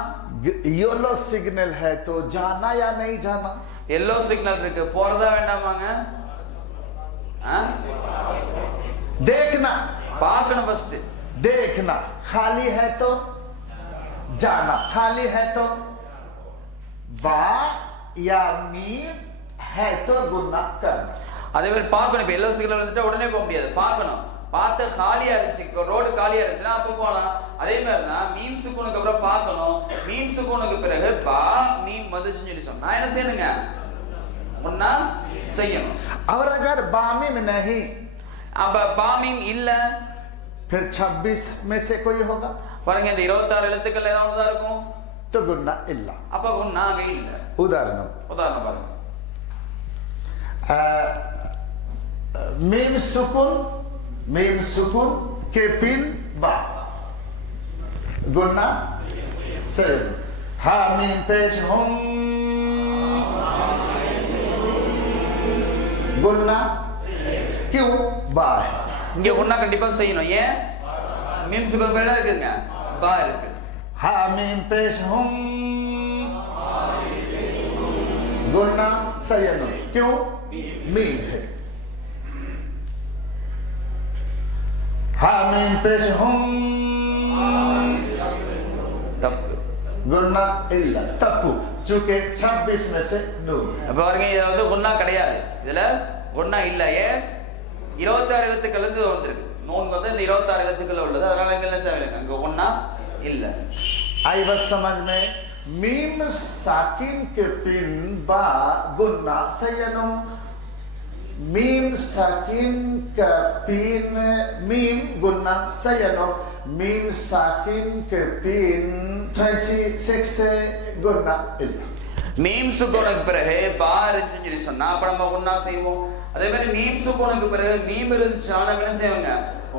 येलो सिग्नल है तो जाना या नहीं जाना? எல்லோ சிக்னல் இருக்கு, போறதா வேண்டாமாங்க? देखना, பார்க்கணும் ஃபர்ஸ்ட். देखना. खाली है तो जाना, खाली है तो वा या मीम है तो गुन्ना करना. அதே மாதிரி பார்க்கணும். இப்போ எல்லோ சிக்னல் வந்துட்டு உடனே போக முடியாது, பார்க்கணும். பார்த்து காலியா இருந்துச்சு, ரோடு காலியா இருந்துச்சுன்னா அப்போ போகலாம். அதே மாதிரி தான் மீம் சுக்கூனுக்கு அப்புறம் பார்க்கணும். மீம் சுக்கூனுக்கு பிறகு பா மீம் வந்துச்சுன்னு சொல்லி சொன்னா என்ன செய்யணுங்க? ஒன்னா செய்யணும். और अगर बामीम नहीं, அப்ப பாமீம் இல்ல, फिर 26 में से कोई होगा பாருங்க, இந்த 26 எழுத்துக்கள் ஏதாவது தான் இருக்கும், तो गुन्ना इल्ला. அப்ப குன்னா அங்க இல்ல. उदाहरण உதாரணம் பாருங்க, मीम सुकून के पिन बा गुन्ना से हा मीम पेश हम गुन्ना क्यों बा है. இங்க குன்னா கண்டிப்பா செய்யணும். ஏன்? மீம் சுக்கூன் பேரா இருக்குங்க, பா இருக்கு. हा मीम पेश हम गुन्ना सयन, क्यों? मीम है. हा मीम पेश हम தப்பு. गुन्ना इल्ला तप्पू, चूंकि 26 में से नून. அப்ப பாருங்க, இதுல வந்து குன்னா கிடையாது, இதுல குன்னா இல்ல. ஏன்? 26 எழுத்துக்கள் இருந்து வந்திருக்கு. நூன் வந்து இந்த 26 எழுத்துக்கள் உள்ளது, அதனால இங்க என்ன தேவையில்லை, அங்க குன்னா இல்ல. आई बस समझ में. मीम साकिन के पिन बा गुन्ना सयनम. मीम साकिन का पिन मीम गुन्ना सयनम. मीम साकिन के पिन 36 से गुन्ना इल्ला. மீம் சுக்கூனுக்கு பிறகு பா இருந்துச்சுன்னு சொல்லி சொன்னா அப்ப நம்ம ஒன்னா செய்வோம். அதே மாதிரி மீம் சுக்கூனுக்கு பிறகு மீம் இருந்துச்சுன்னா நம்ம என்ன செய்வோங்க?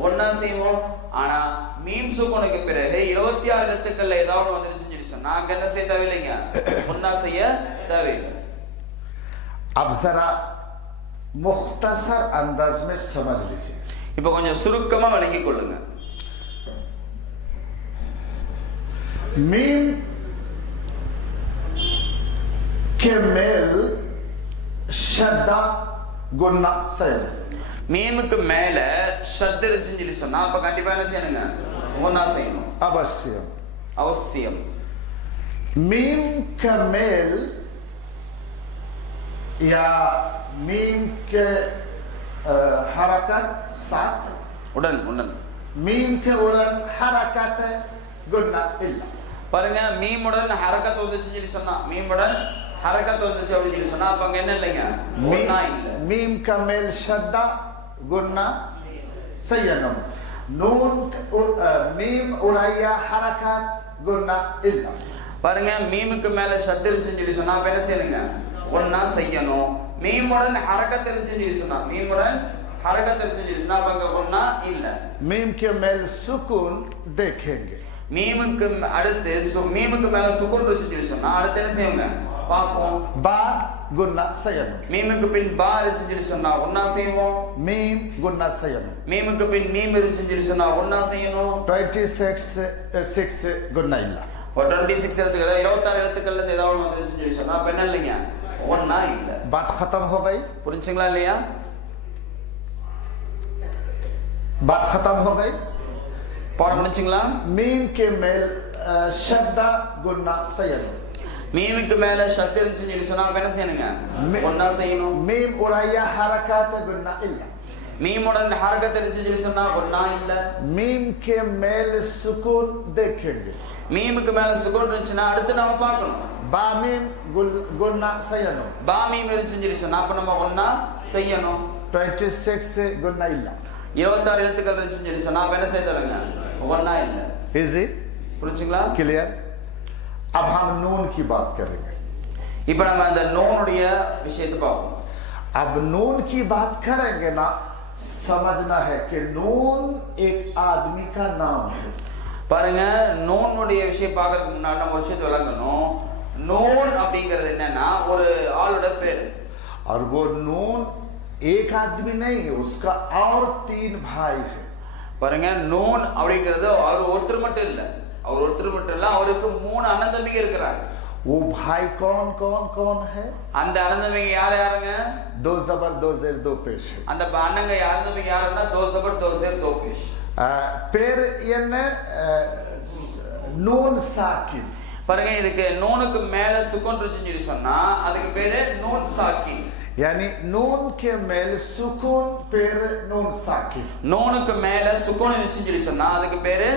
ஒன்னா செய்வோம். ஆனா மீம் சுக்கூனுக்கு பிறகு 26 எழுத்துக்கள்ல ஏதாவது வந்துருச்சுன்னு சொல்லி சொன்னா அங்க என்ன செய்ய தேவையில்லைங்க, ஒன்னா செய்ய தேவையில்லை. अब जरा मुख्तसर अंदाज में समझ लीजिए. இப்ப கொஞ்சம் சுருக்கமா விளங்கிக் கொள்ளுங்க. मीम के मेल शद्दा गुन्ना सयन. மீமுக்கு மேல ஷத் இருந்துச்சுன்னு சொல்லி சொன்னா அப்ப கண்டிப்பா என்ன செய்யணுங்க? ஒன்னா செய்யணும், अवश्य. அவசியம். मीम का मेल या मीम के हरकत साथ, உடன் உடன். मीम के उरन हरकत गुन्ना इल्ला. பாருங்க, மீமுடன் ஹரக்கத் வந்துச்சுன்னு சொல்லி சொன்னா, மீமுடன் ஹரக்கத் வந்துச்சு அப்படின்னு சொல்லி சொன்னா அப்ப அங்க என்ன இல்லைங்க? ஒன்னா இல்ல. मीम का मेल शद्दा गुन्ना सयनम. नून मीम उराया हरकत गुन्ना इल्ला. பாருங்க, மீமுக்கு மேல ஷத் இருந்துச்சுன்னு சொல்லி சொன்னா அப்ப என்ன செய்யணுங்க? ஒன்னா செய்யணும். மீமுடன் ஹரக்கத் இருந்துச்சுன்னு சொல்லி சொன்னா, மீமுடன் ஹரக்கத் இருந்துச்சுன்னு சொல்லி சொன்னா அப்ப அங்க ஒன்னா இல்ல. मीम के मेल सुकून देखेंगे. மீமுக்கு அடுத்து மீமுக்கு மேல சுக்குன் இருந்துச்சுன்னு சொன்னா அடுத்து என்ன செய்வாங்க பாப்போம். Ba guna sayano. மீமுக்கு பின் பா இருந்துச்சுன்னு சொன்னா ஒண்ணா செய்வோம். Mim guna sayano. மீமுக்கு பின் மீம் இருந்துச்சுன்னு சொன்னா ஒண்ணா செய்யணும். 26 guna illa. 26 எழுத்துக்கள் 26 எழுத்துக்கள்ல இருந்து ஏதாவது ஒன்று வந்துருச்சுன்னு சொன்னா அப்ப என்ன இல்லைங்க ஒண்ணா இல்ல. बात खत्म हो गई. புரிஞ்சுங்களா இல்லையா? बात खत्म हो गई. பாடம் முடிச்சுங்களா? मीम के मेल शब्दा गुना sayano. மீமுக்கு மேல சத்து இருந்துச்சுன்னு சொன்னா அப்ப என்ன செய்யணுங்க ஒண்ணா செய்யணும். मीम उराया हरकत गुना illa. மீமுடன் ஹரகத் இருந்துச்சுன்னு சொன்னா ஒண்ணா இல்ல. मीम के मेल सुकून देखेंगे. மீமுக்கு மேல சுக்குன் இருந்துச்சுன்னா அடுத்து நாம பார்க்கணும். बा मीम गुना sayano. பா மீம் இருந்துச்சுன்னு சொன்னா அப்ப நம்ம ஒண்ணா செய்யணும். 26 गुना illa. 26 எழுத்துக்கள் இருந்துச்சுன்னு சொன்னா அப்ப என்ன செய்யறதுங்க ஒண்ணா இல்ல. इजी புரிஞ்சுங்களா? क्लियर. अब हम नून की बात करेंगे. இப்ப நம்ம அந்த நூனுடைய விஷயத்தை பார்ப்போம். अब नून की बात करेंगे ना, समझना है कि नून एक आदमी का नाम है. பாருங்க நூனுடைய விஷயம் பார்க்கறதுக்கு முன்னாடி நம்ம ஒரு விஷயத்தை விளங்கணும். நூன் அப்படிங்கிறது என்னன்னா ஒரு ஆளோட பேரு. और वो नून एक आदमी नहीं है, उसका और 3 भाई है. பாருங்க நூன் அப்படிங்கிறது அவர் ஒருத்தர் மட்டும் இல்ல, அவர் ஒருத்தர் மட்டும் இல்ல, அவருக்கு 3 அண்ணன் தம்பிங்க இருக்கிறாங்க. वो भाई कौन कौन कौन है? அந்த அண்ணன் தம்பிங்க யார் யாருங்க? 2 ज़बर 2 ज़ेर 2 पेश है. அந்த அண்ணங்க யார் தம்பிங்க யாருன்னா 2 ज़बर 2 ज़ेर 2 पेश. फिर ये नून साकिन. பாருங்க இதுக்கு நூனுக்கு மேல சுக்குன் இருந்துச்சுன்னு சொன்னா அதுக்கு பேரு நூன் சாக்கின். यानी नून के मेल सुकून फिर नून साकिन. நூனுக்கு மேல சுக்குன் இருந்துச்சுன்னு சொன்னா அதுக்கு பேரு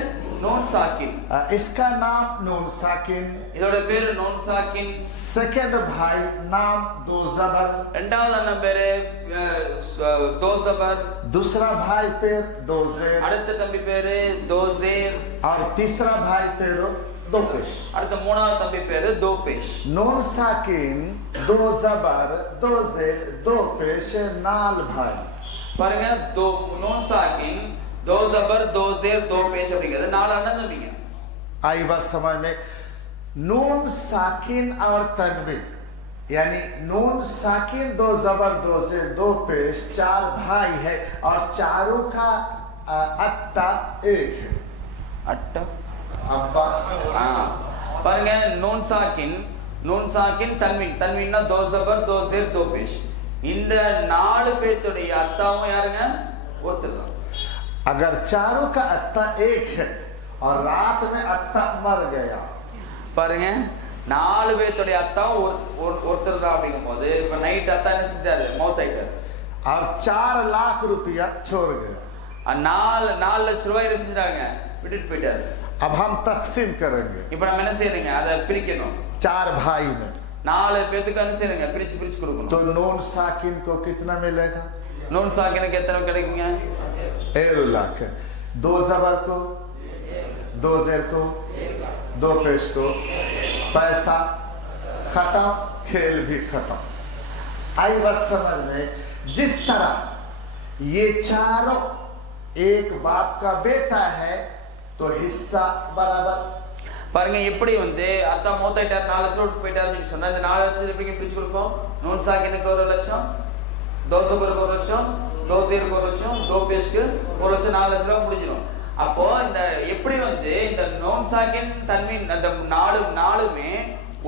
நூன் சாக்கின். इसका नाम नून साकिन. இதோட பேரு நூன் சாக்கின். सेकंड भाई नाम 2 ज़बर. இரண்டாவது அண்ணன் பேரு 2 ज़बर. दूसरा भाई फिर 2 ज़ेर. அடுத்த தம்பி பேரு 2 ज़ेर. और तीसरा भाई फिर 2 पेश. அடுத்த மூணாவது தம்பி பேரு 2 पेश. नून साकिन 2 ज़बर 2 ज़ेर 2 पेश नाल भाई. பாருங்க நூன் சாக்கின் 2 ज़बर 2 ज़ेर 2 पेश அப்படிங்கிறது 4 அண்ணன் தம்பிங்க. आई बात समझ में. नून साकिन और तनवीन यानी नून साकिन 2 ज़बर 2 ज़ेर 2 पेश 4 भाई है और चारों का अत्ता एक है. அட்டா अब्बा பாருங்க நூன் சாக்கின் தன்வீன்னா 2 ज़बर 2 ज़ेर 2 पेश. இந்த 4 பேத்துடைய அத்தாவும் யாருங்க ஒருத்தர் தான். अगर चारों का अत्ता एक है और रात में अत्ता मर गया. பாருங்க 4 பேத்துடைய அத்தாவும் ஒருத்தர் தான் அப்படிங்கும்போது இப்ப நைட் அத்தா என்ன செஞ்சாரு மௌத் ஆயிட்டாரு. और 4 लाख रुपया छोड़ गया. 4 லட்சம் ரூபாய் என்ன செஞ்சாங்க விட்டுட்டு போயிட்டாரு. अब हम तकसीम करेंगे. இப்ப நம்ம என்ன செய்யணுங்க அதை பிரிக்கணும். 4 भाई में 4 பேத்துக்கு என்ன செய்யணுங்க பிரிச்சு கொடுக்கணும். तो नून साकिन को कितना मिलेगा? நூன் சாக்கினுக்கு எத்தனை கிடைக்குங்க? 1 लाख. 2 ज़बर को 2 ज़ेर को 2 पेश को पैसा खत्म, खेल भी खत्म. आई बात समझ में. जिस तरह ये चारों एक बाप का बेटा है तो हिस्सा बराबर. பாருங்க எப்படி வந்து அத்தா மௌத்தாயிட்டார் 4 லட்சம் விட்டு போயிட்டாருன்னு சொன்னா இந்த 4 லட்சம் எப்படி பிரிச்சு கொடுப்போம்? நூன் சாக்கினுக்கு 1 லட்சம், 2 ज़बருக்கு 1 லட்சம், 2 ज़ेருக்கு 1 லட்சம், 2 पेशக்கு 1 லட்சம், 4 லட்சம் ரூபாய் முடிஞ்சிடும். அப்போ இந்த எப்படி வந்து இந்த நூன் சாக்கின் தன்வீன் அந்த 4மே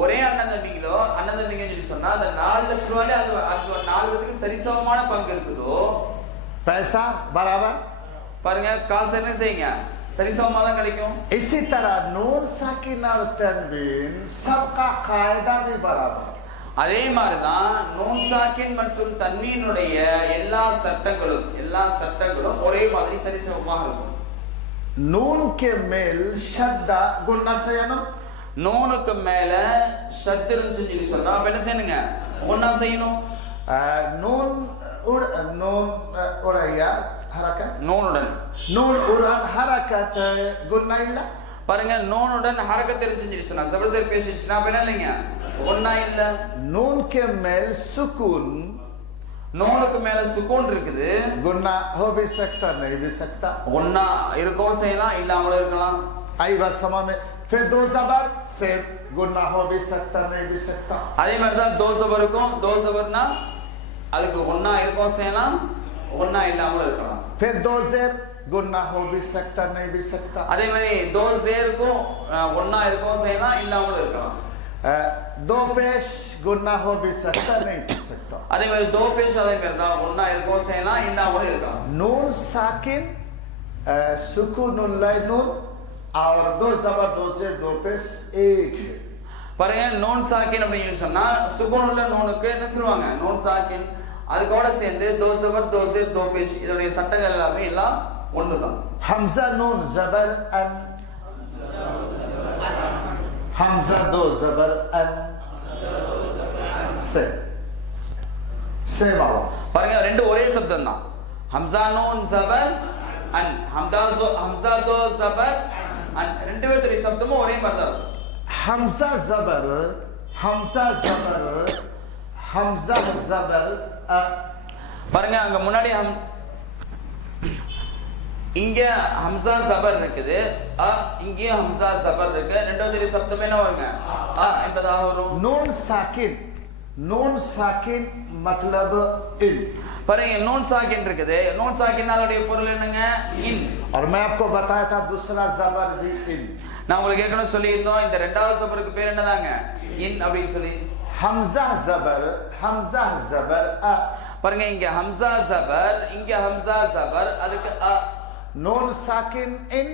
ஒரே அண்ணன் தம்பிங்கன்னு சொல்லி சொன்னா அந்த 4 லட்சம் ரூபாயில அது 4 பேருக்கு சரிசமமான பங்கு இருக்குதோ पैसा बराबर. பாருங்க காசு என்ன செய்யுங்க சரிசமமா தான் கிடைக்கும். इसी तरह नून साकिन और तनवीन सबका कायदा भी बराबर. அதே மாதிரி தான் நூன் சாக்கின் மற்றும் தன்வீனுடைய எல்லா சட்டங்களும் ஒரே மாதிரி சரிசமமாக இருக்கும். नून के मेल शब्दा गुन्ना सयनम. நூனுக்கு மேல ஷத் இருந்துச்சுன்னு சொல்லி சொன்னா அப்ப என்ன செய்யணுங்க ஒண்ணா செய்யணும். नून उड़ैया हरकत. நூனுடன் नून उड़न हरकत गुन्ना इल्ला. பாருங்க நூனுடன் ஹரக்கத் இருந்துச்சுன்னு சொல்லி சொன்னா ज़बर ज़ेर पेश இருந்துச்சுன்னா அப்ப என்ன இல்லைங்க ஒண்ணா இல்ல. नून के मेल सुकून. நூனுக்கு மேல சுக்கூன் இருக்குது. गुन्ना हो भी सकता नहीं भी सकता. ஒண்ணா இருக்கவும் செய்யலாம் இல்லாமலும் இருக்கலாம். आई बात समझ में। फिर दो जबर से गुन्ना हो भी सकता नहीं भी सकता। அதே மாதிரி தான் தோ ஜபருக்கும் தோ ஜபர்னா அதுக்கு ஒண்ணா இருக்கும் செய்யலாம் ஒண்ணா இல்லாம இருக்கலாம் फिर दो जेर गुन्ना हो भी सकता नहीं भी सकता। அதே மாதிரி தோ ஜேருக்கும் ஒண்ணா இருக்கும் செய்யலாம் இல்லாம இருக்கலாம் दो पेश गुन्ना हो भी सकता नहीं भी सकता। அதே மாதிரி தோ பேஷ் அதே மாதிரி தான் ஒண்ணா இருக்கும் செய்யலாம் இல்லாம இருக்கலாம் नून साकिन सुकूनुल नून और दो जबर दो जेर दो पेश एक है। பாருங்க நூன் சாக்கின் அப்படின்னு சொன்னா சுகுன் உள்ள நூனுக்கு என்ன சொல்லுவாங்க நூன் சாக்கின் அதுக்கூட சேர்ந்து தோ ஜபர் தோ ஜேர் தோ பேஷ் இதோட சட்டங்கள் எல்லாமே எல்லாம் ஒண்ணுதான் हमजा नून जबर अन हमजा दो जबर अन सेम आवाज பாருங்க ரெண்டு ஒரே சப்தம் தான் ஹம்சா நூன் ஜபர் அன் ஹம்சா தோ ஜபர் அன் ரெண்டு பேருடைய சப்தமும் ஒரே மாதிரி தான் இருக்கும் हमजा जबर हमजा जबर हमजा जबर अ பாருங்க அங்க முன்னாடி இங்க ஹம்சா ஜபர் இருக்குது இங்க ஹம்சா ஜபர் இருக்கு ரெண்டாவது சப்தம் என்ன வருங்க என்பதாக வரும் नून साकिन मतलब इन। பாருங்க நூன் சாக்கின் இருக்குது நூன் சாக்கின் அதோட பொருள் என்னங்க இன் और मैं आपको बताया था दूसरा जबर भी इन। நான் உங்களுக்கு ஏற்கனவே சொல்லியிருந்தோம் இந்த ரெண்டாவது ஜபருக்கு பேர் என்னதாங்க இன் அப்படின்னு சொல்லி हमजा जबर अ பாருங்க இங்க ஹம்சா ஜபர் அதுக்கு அ नून साकिन इन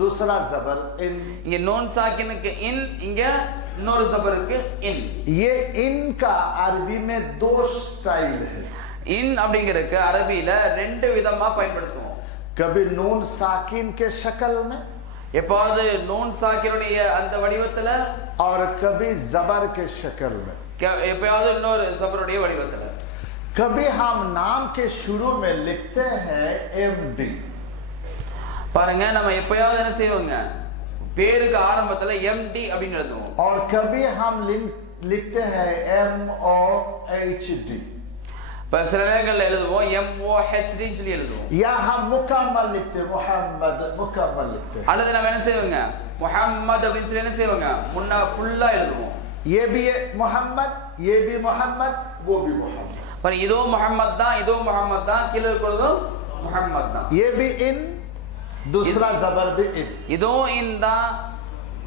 दूसरा जबर इन। இங்க நூன் சாக்கினுக்கு இன் இங்க இன்னொரு ஜபருக்கு இன் ये इन का अरबी में दो स्टाइल है। இன் அப்படிங்கிறதுக்கு அரபியில ரெண்டு விதமா பயன்படுத்துவோம் कभी नून साकिन के शक्ल में எப்பாவது நூன் சாக்கினுடைய அந்த வடிவத்துல और कभी जबर के शक्ल में எப்பயாவது இன்னொரு ஜபருடைய வடிவத்துல कभी हम नाम के शुरू में लिखते हैं एमडी। பாருங்க நம்ம எப்பயாவது என்ன செய்வோங்க பேருக்கு ஆரம்பத்துல எம்டி அப்படின்னு எழுதுவோம் और कभी हम लिखते हैं MOHD। இப்ப சில நேரங்கள்ல எழுதுவோம் MOHD சொல்லி எழுதுவோம் या हम मुकम्मल लिखते हैं मोहम्मद मुकम्मल लिखते हैं। அல்லது நம்ம என்ன செய்வோங்க முஹம்மத் அப்படின்னு சொல்லி என்ன செய்வோங்க முன்ன ஃபுல்லா எழுதுவோம் ये भी मोहम्मद ये भी मोहम्मद वो भी मोहम्मद। पर இதோ முஹம்மத் தான் கீழ இருக்கிறதும் முஹம்மத் தான் ये भी इन दूसरा जबर भी इन। இதோ இன் தான்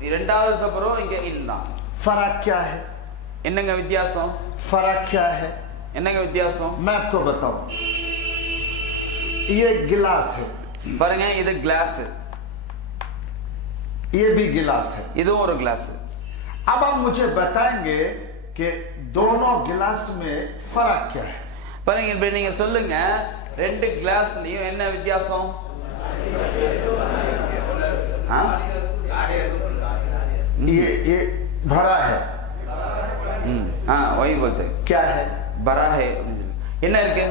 இரண்டாவது ஜபரும் இங்க இன் தான் फर्क क्या है என்னங்க வித்தியாசம் फर्क क्या है என்னங்க வித்தியாசம் मैं आपको बताऊं। ये गिलास है பாருங்க இது கிளாஸ் ये भी गिलास है। இதுவும் ஒரு கிளாஸ் अब आप मुझे बताएंगे कि दोनों गिलास में फर्क क्या है। பாருங்க இப்ப நீங்க சொல்லுங்க ரெண்டு கிளாஸ்லயும் என்ன வித்தியாசம் ये भरा है वही बोलते क्या है बड़ा है என்ன இருக்கு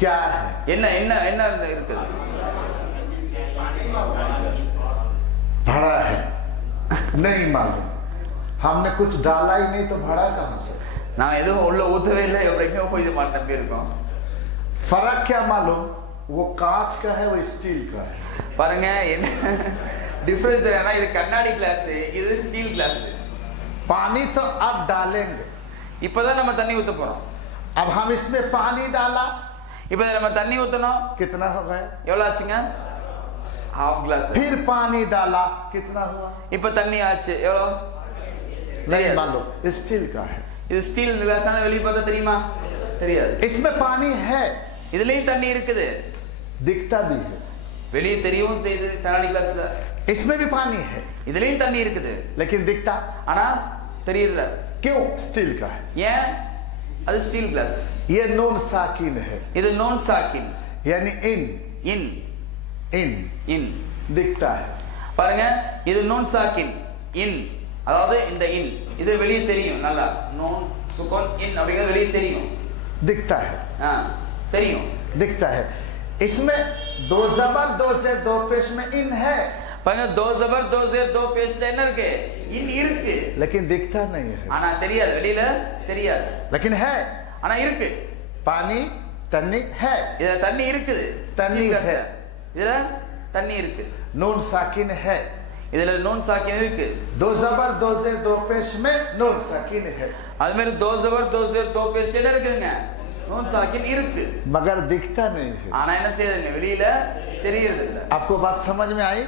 क्या है என்ன என்ன என்ன இருக்குது भरा है नहीं मालूम हमने कुछ डाला ही नहीं तो भरा कहां से। நான் எதுவும் உள்ள ஊத்தவே இல்லை எப்படிங்க போய் இது மாட்டேன் போயிருக்கோம் फर्क क्या मालूम वो कांच का है वो स्टील का है। பாருங்க என்ன டிஃபரன்ஸ் என்னன்னா இது கண்ணாடி கிளாஸ் இது ஸ்டீல் கிளாஸ் पानी तो अब डालेंगे இப்பதான் நம்ம தண்ணி ஊத்த போறோம் अब हम इसमें पानी डाला இப்போ நம்ம தண்ணி ஊத்தணும் कितना हो गया எவ்வளவு ஆச்சுங்க हाफ ग्लास फिर पानी डाला कितना हुआ இப்போ தண்ணி ஆச்சு எவ்வளவு नहीं मालूम स्टील का है। இது ஸ்டீல் கிளாஸ்னால வெளிய பார்த்தா தெரியுமா தெரியாது इसमें पानी है இதுலயும் தண்ணி இருக்குது दिखता भी है வெளிய தெரியவும் செய்யுது கண்ணாடி கிளாஸ்ல इसमें भी पानी है இதுலயும் தண்ணி இருக்குது लेकिन दिखता ஆனா தெரியல क्यों स्टील का है। ஏன் அது ஸ்டீல் கிளாஸ் ये नून साकिन है இது नून साकिन यानी इन इन इन इन दिखता है। பாருங்க இது नून साकिन इन அதாவது இந்த இன் இது வெளிய தெரியும் நல்லா नून सुकून इन அப்படிங்கிறது வெளிய தெரியும் दिखता है தெரியும் दिखता है। इसमें दो जबर दो से दो पेश में इन है பாருங்க दो जबर दो जेर दो पेशல என்ன இருக்கு இன் இருக்கு लेकिन दिखता नहीं है ஆனா தெரியாது வெளியில தெரியாது लेकिन है ஆனா இருக்கு पानी तन्नी है இதுல தண்ணி இருக்குது தண்ணி ஸ்டீல் கிளாஸ்ல. है। இதுல தண்ணி இருக்கு नून साकिन है இதுல நூன் சாக்கின் இருக்கு. दो जबर दो जेर दो पेश में नून साकिन है. அது மாதிரி दो जबर दो जेर दो पेश என்ன இருக்குங்க? நூன் சாக்கின் இருக்கு. मगर दिखता नहीं है. ஆனா என்ன செய்யுதுங்க? வெளியில தெரியறது இல்ல. आपको बात समझ में आई?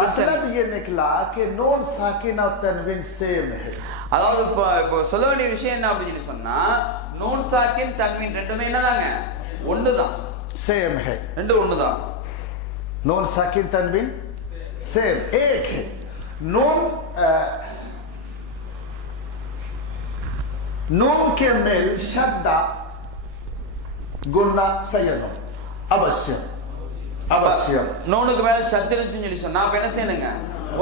मतलब ये निकला कि नून साकिन और तनवीन सेम है. அதாவது இப்போ சொல்ல வேண்டிய விஷயம் என்ன அப்படின்னு சொன்னா நூன் சாக்கின் தன்வீன் ரெண்டுமே என்னதாங்க? ஒண்ணுதான். सेम है. ரெண்டு ஒண்ணுதான். नून साकिन तनवीन सेम एक है. नून नून के मेल शद्दा गुन्ना सयनो अवश्य अवश्य. நூனுக்கு மேல ஷத் இருந்துச்சுன்னு சொல்லி சொன்னா அப்ப என்ன செய்யணுங்க?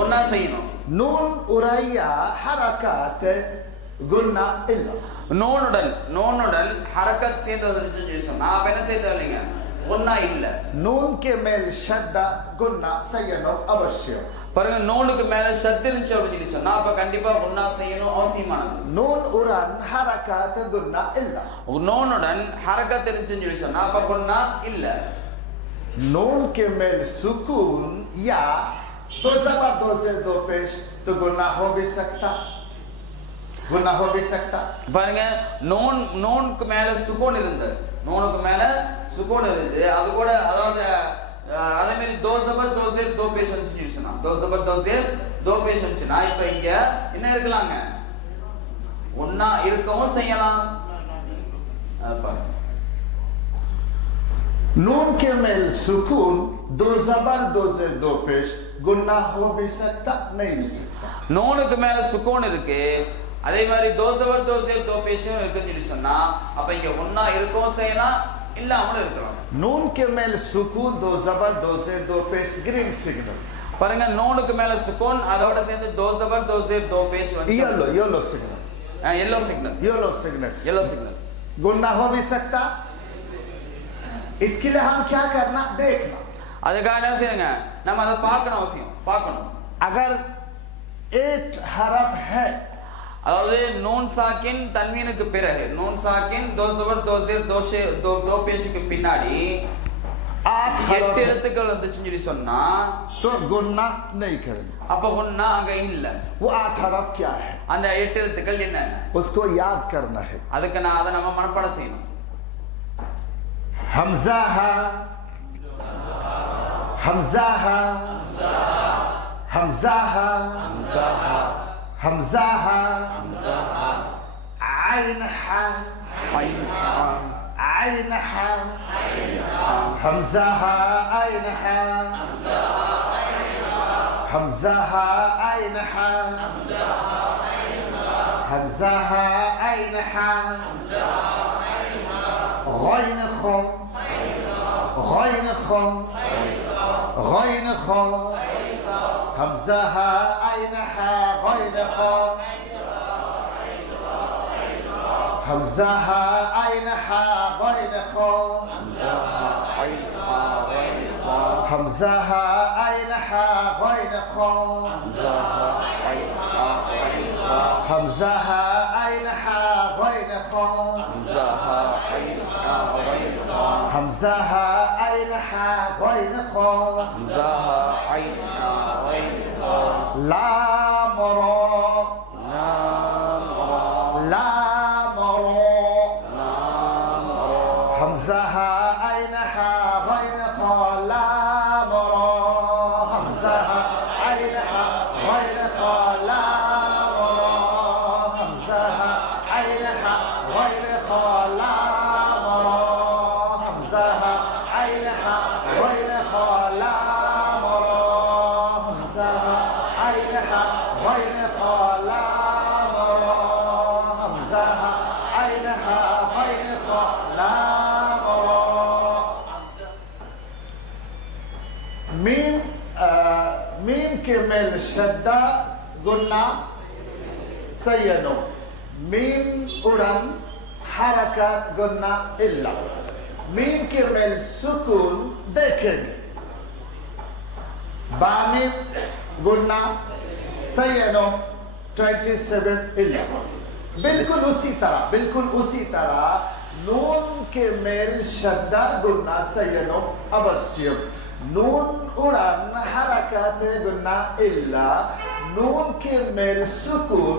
ஒண்ணா செய்யணும். नून उरैया हरकत गुन्ना इल्ला. நூனுடன் ஹரக்கத் சேர்ந்து வந்துருச்சுன்னு சொல்லி சொன்னா அப்ப என்ன செய்ய தேவையில்லைங்க? ஒண்ணா இல்ல. नून के मेल शद्दा गुन्ना सयनो अवश्य. பாருங்க நூனுக்கு மேல ஷத் இருந்துச்சு அப்படின்னு சொல்லி சொன்னா அப்ப கண்டிப்பா ஒண்ணா செய்யணும் அவசியமானது. नून उरन हरकत गुन्ना इल्ला. நூனுடன் ஹரக்கத் இருந்துச்சுன்னு சொல்லி சொன்னா அப்ப ஒண்ணா இல்ல. नून के मेल सुकून या दो जबर दो जेर दो पेश तो गुन्ना हो भी सकता. गुन्ना हो भी सकता. பாருங்க நூனுக்கு மேல சுகூன் இருந்தது. நூனுக்கு மேல சுகூன் இருந்து அது கூட அதாவது அதே மாதிரி दो जबर दो जेर दो पेश வந்துச்சுன்னு சொன்னா दो जबर दो जेर दो पेश வந்துச்சுனா இப்போ இங்க என்ன இருக்கலாங்க? ஒண்ணா இருக்கவும் செய்யலாம். பாருங்க नून के मेल सुकून दो जबर दो जेर दो पेश गुन्ना हो भी सकता नहीं भी सकता. நூனுக்கு மேல சுகூன் இருக்கு அதே மாதிரி दो जबर दो जेर दो पेश இருக்குன்னு சொல்லி சொன்னா அப்ப இங்க ஒண்ணா இருக்கவும் செய்யலாம் இல்லாமலும் இருக்கலாம். नून के मेल सुकून दो जबर दो जेर दो पेश ग्रीन सिग्नल. பாருங்க நூனுக்கு மேல சுகூன் அதோட சேர்ந்து दो जबर दो जेर दो पेश வந்து yellow signal. Yellow signal. Yellow signal गुन्ना हो भी सकता. इसके लिए हम क्या करना? देखना. அதுக்காக என்ன செய்யுங்க? நம்ம அதை பார்க்கணும் அவசியம். பார்க்கணும். अगर एक हरफ है அதாவது நூன் சாக்கின் தன்வீனுக்கு பிறகு நூன் சாக்கின் दो जबर दो जेर दो पेशுக்கு பின்னாடி 8 எழுத்துக்கள் வந்துச்சுன்னு சொல்லி சொன்னா तो गुन्ना नहीं करना. அப்ப ஒண்ணா அங்க இல்ல. वो 8 हरफ क्या है? அந்த 8 எழுத்துக்கள் என்னென்ன? उसको याद करना है. அதுக்கு அதை நம்ம மனப்பாடம் செய்யணும். हमजा हा हमजा हा हमजा हा हमजा हा आइन हा आइन हा हमजा हा आइन हा हमजा हा आइन हा हमजा हा आइन हा غين خو غين خو غين خو همزة ها عين ها غين خو همزة ها عين ها غين خو همزة ها عين ها غين خو همزة ها عين ها غين خو همزها عينها غين خو همزها عينها غين خو لام را لام را همزها عينها غين خو لام را همزها عينها غين خو لام را همزها عينها غين خو لام را همزها عينها غين خو لام را همزها عينها غين خو لام را همزها عينها غين خو لام را. ميم के मेल शद्दा गुन्ना सयनो. मीम उड़न हरकत गुन्ना इल्ला. मीम के मेल सुकून देखेंगे. बामीम गुन्ना सयनो 27 इल्ला. बिल्कुल उसी तरह नून के मेल शद्दा गुन्ना सयनो अवश्य. नून उड़न हरकत कहते हैं गुन्ना इल्ला नून के मेल सुकून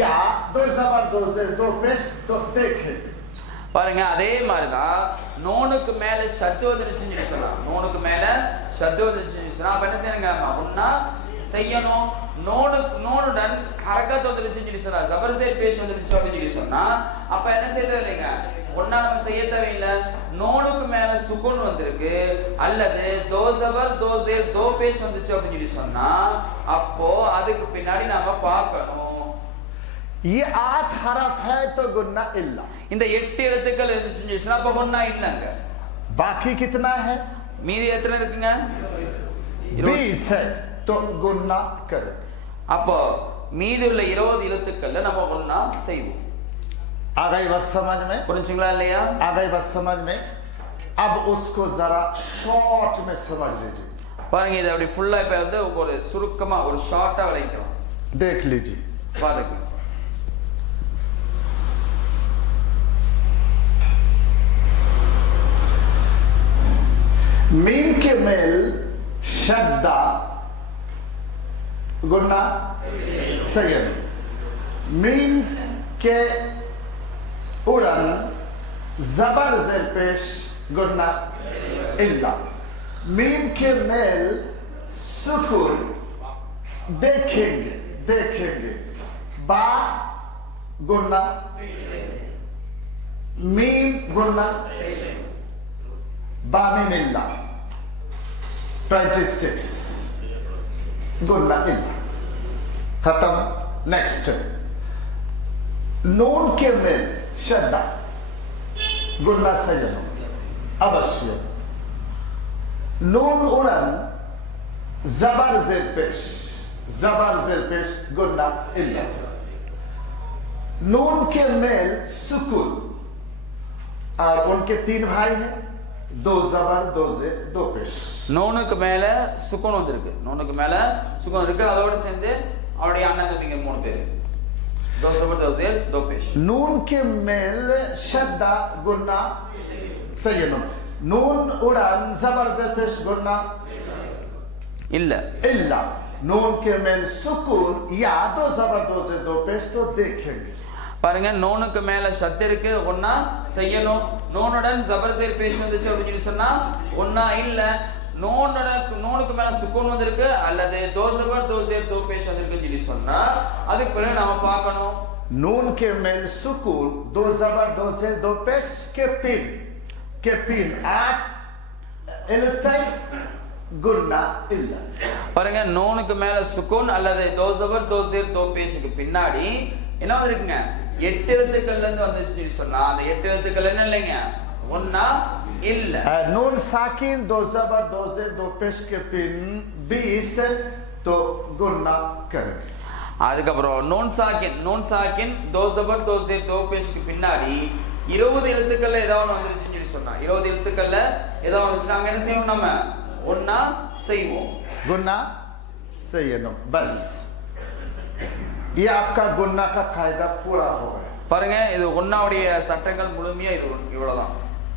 या दो जबर दो जेर दो पेश तो देखें பாருங்க அதே மாதிரிதான் நோனுக்கு மேல ஷத்து வந்துருச்சுன்னு சொல்லி சொன்னா நோனுக்கு மேல ஷத்து வந்துருச்சுன்னு சொன்னா அப்ப என்ன செய்யணுங்க அப்படின்னா செய்யணும் நோனுடன் ஹரக்கத் வந்துருச்சுன்னு சொல்லி சொன்னா ஜபர்சேர் பேஷ் வந்துருச்சு அப்படின்னு சொல்லி சொன்னா அப்ப என்ன செய்யறது இல்லைங்க ஒன்னா நம்ம செய்ய தேவையில்லை நோனுக்கு மேல சுகுன் வந்திருக்கு அல்லது தோ ஜபர் தோ ஜேர் தோ பேஷ் வந்துச்சு அப்படின்னு சொல்லி சொன்னா அப்போ அதுக்கு பின்னாடி நாம பார்க்கணும் ये 8 हरफ है तो गुन्ना इल्ला இந்த 8 எழுத்துக்கள் இருந்துச்சுன்னு சொன்னா அப்ப குன்னா இல்லங்க बाकी कितना है மீதி எத்தனை இருக்குங்க 20 है तो गुन्ना करें அப்போ மீதி உள்ள 20 எழுத்துக்கள்ல நம்ம குன்னா செய்வோம் आ गई बात समझ में புரிஞ்சுங்களா இல்லையா आ गई बात समझ में अब उसको जरा शॉर्ट में समझ लीजिए பாருங்க இது அப்படி ஃபுல்லா இப்ப வந்து ஒரு சுருக்கமா ஒரு ஷார்ட்டா விளைக்கலாம் देख लीजिए பாருங்க मीम के मेल शद्दा गुन्ना सही है मीम के उड़न जबर जेर पेश गुन्ना इल्ला मीम के मेल सुकून देखेंगे बा गुन्ना मीम गुन्ना बामीन इल्ला 26 गुन्ना इल्ला खत्म नेक्स्ट नून के मेल शद्दा गुन्ना सजन अवश्य नून उड़न जबर जेर पेश गुन्ना इल्ला नून के मेल सुकून और उनके 3 भाई हैं दो जबर दो जेर दो पेश நோனுக்கு மேல சுகுன் வந்திருக்கு நோனுக்கு மேல சுகுன் இருக்கு அதோட சேர்ந்து அவருடைய அண்ணன் தம்பிங்க 3 பேர் दो जबर दो जेर दो पेश नून के मेल शद्दा गुन्ना सही है नून उड़न जबर जेर पेश गुन्ना இல்ல इल्ला नून के मेल सुकून या दो जबर दो जेर दो पेश तो देखेंगे பாருங்க நோனுக்கு மேல ஷத் இருக்கு ஒன்னா செய்யணும் நோனுடன் ஜபர்சேர் பேஷ் வந்துச்சு அப்படின்னு சொல்லி சொன்னா ஒன்னா இல்ல நோனுக்கு மேல சுக்கூன் வந்திருக்கு அல்லது दो जबर दो जेर दो पेश வந்திருக்குன்னு சொல்லி சொன்னா அதுக்கு பிறகு நாம பார்க்கணும் नून के मेल सुकून दो जबर दो जेर दो पेश के पिन 8 इल्तै गुन्ना इल्ला பாருங்க நோனுக்கு மேல சுக்கூன் அல்லது दो जबर दो जेर दो पेशக்கு பின்னாடி என்ன வந்திருக்குங்க 8 எழுத்துக்கள்ல இருந்து வந்துச்சு சொல்லி சொன்னா அந்த 8 எழுத்துக்கள் என்ன இல்லைங்க ஒன்னா இல்ல नून साकिन दो जबर दो जेर दो पेश के पिन 20 तो गुन्ना करेंगे அதுக்கப்புறம் நூன் சாக்கின் दो जबर दो जेर दो पेशக்கு பின்னாடி 20 எழுத்துக்கள்ல ஏதாவது வந்துருச்சுன்னு சொல்லி சொன்னா 20 எழுத்துக்கள்ல ஏதாவது வந்துச்சு நாங்க என்ன செய்வோம் நம்ம ஒன்னா செய்வோம் गुन्ना सही है बस ये आपका गुन्ना का कायदा पूरा हो गया பாருங்க இது ஒன்னாவுடைய சட்டங்கள் முழுமையா இது இவ்வளவுதான்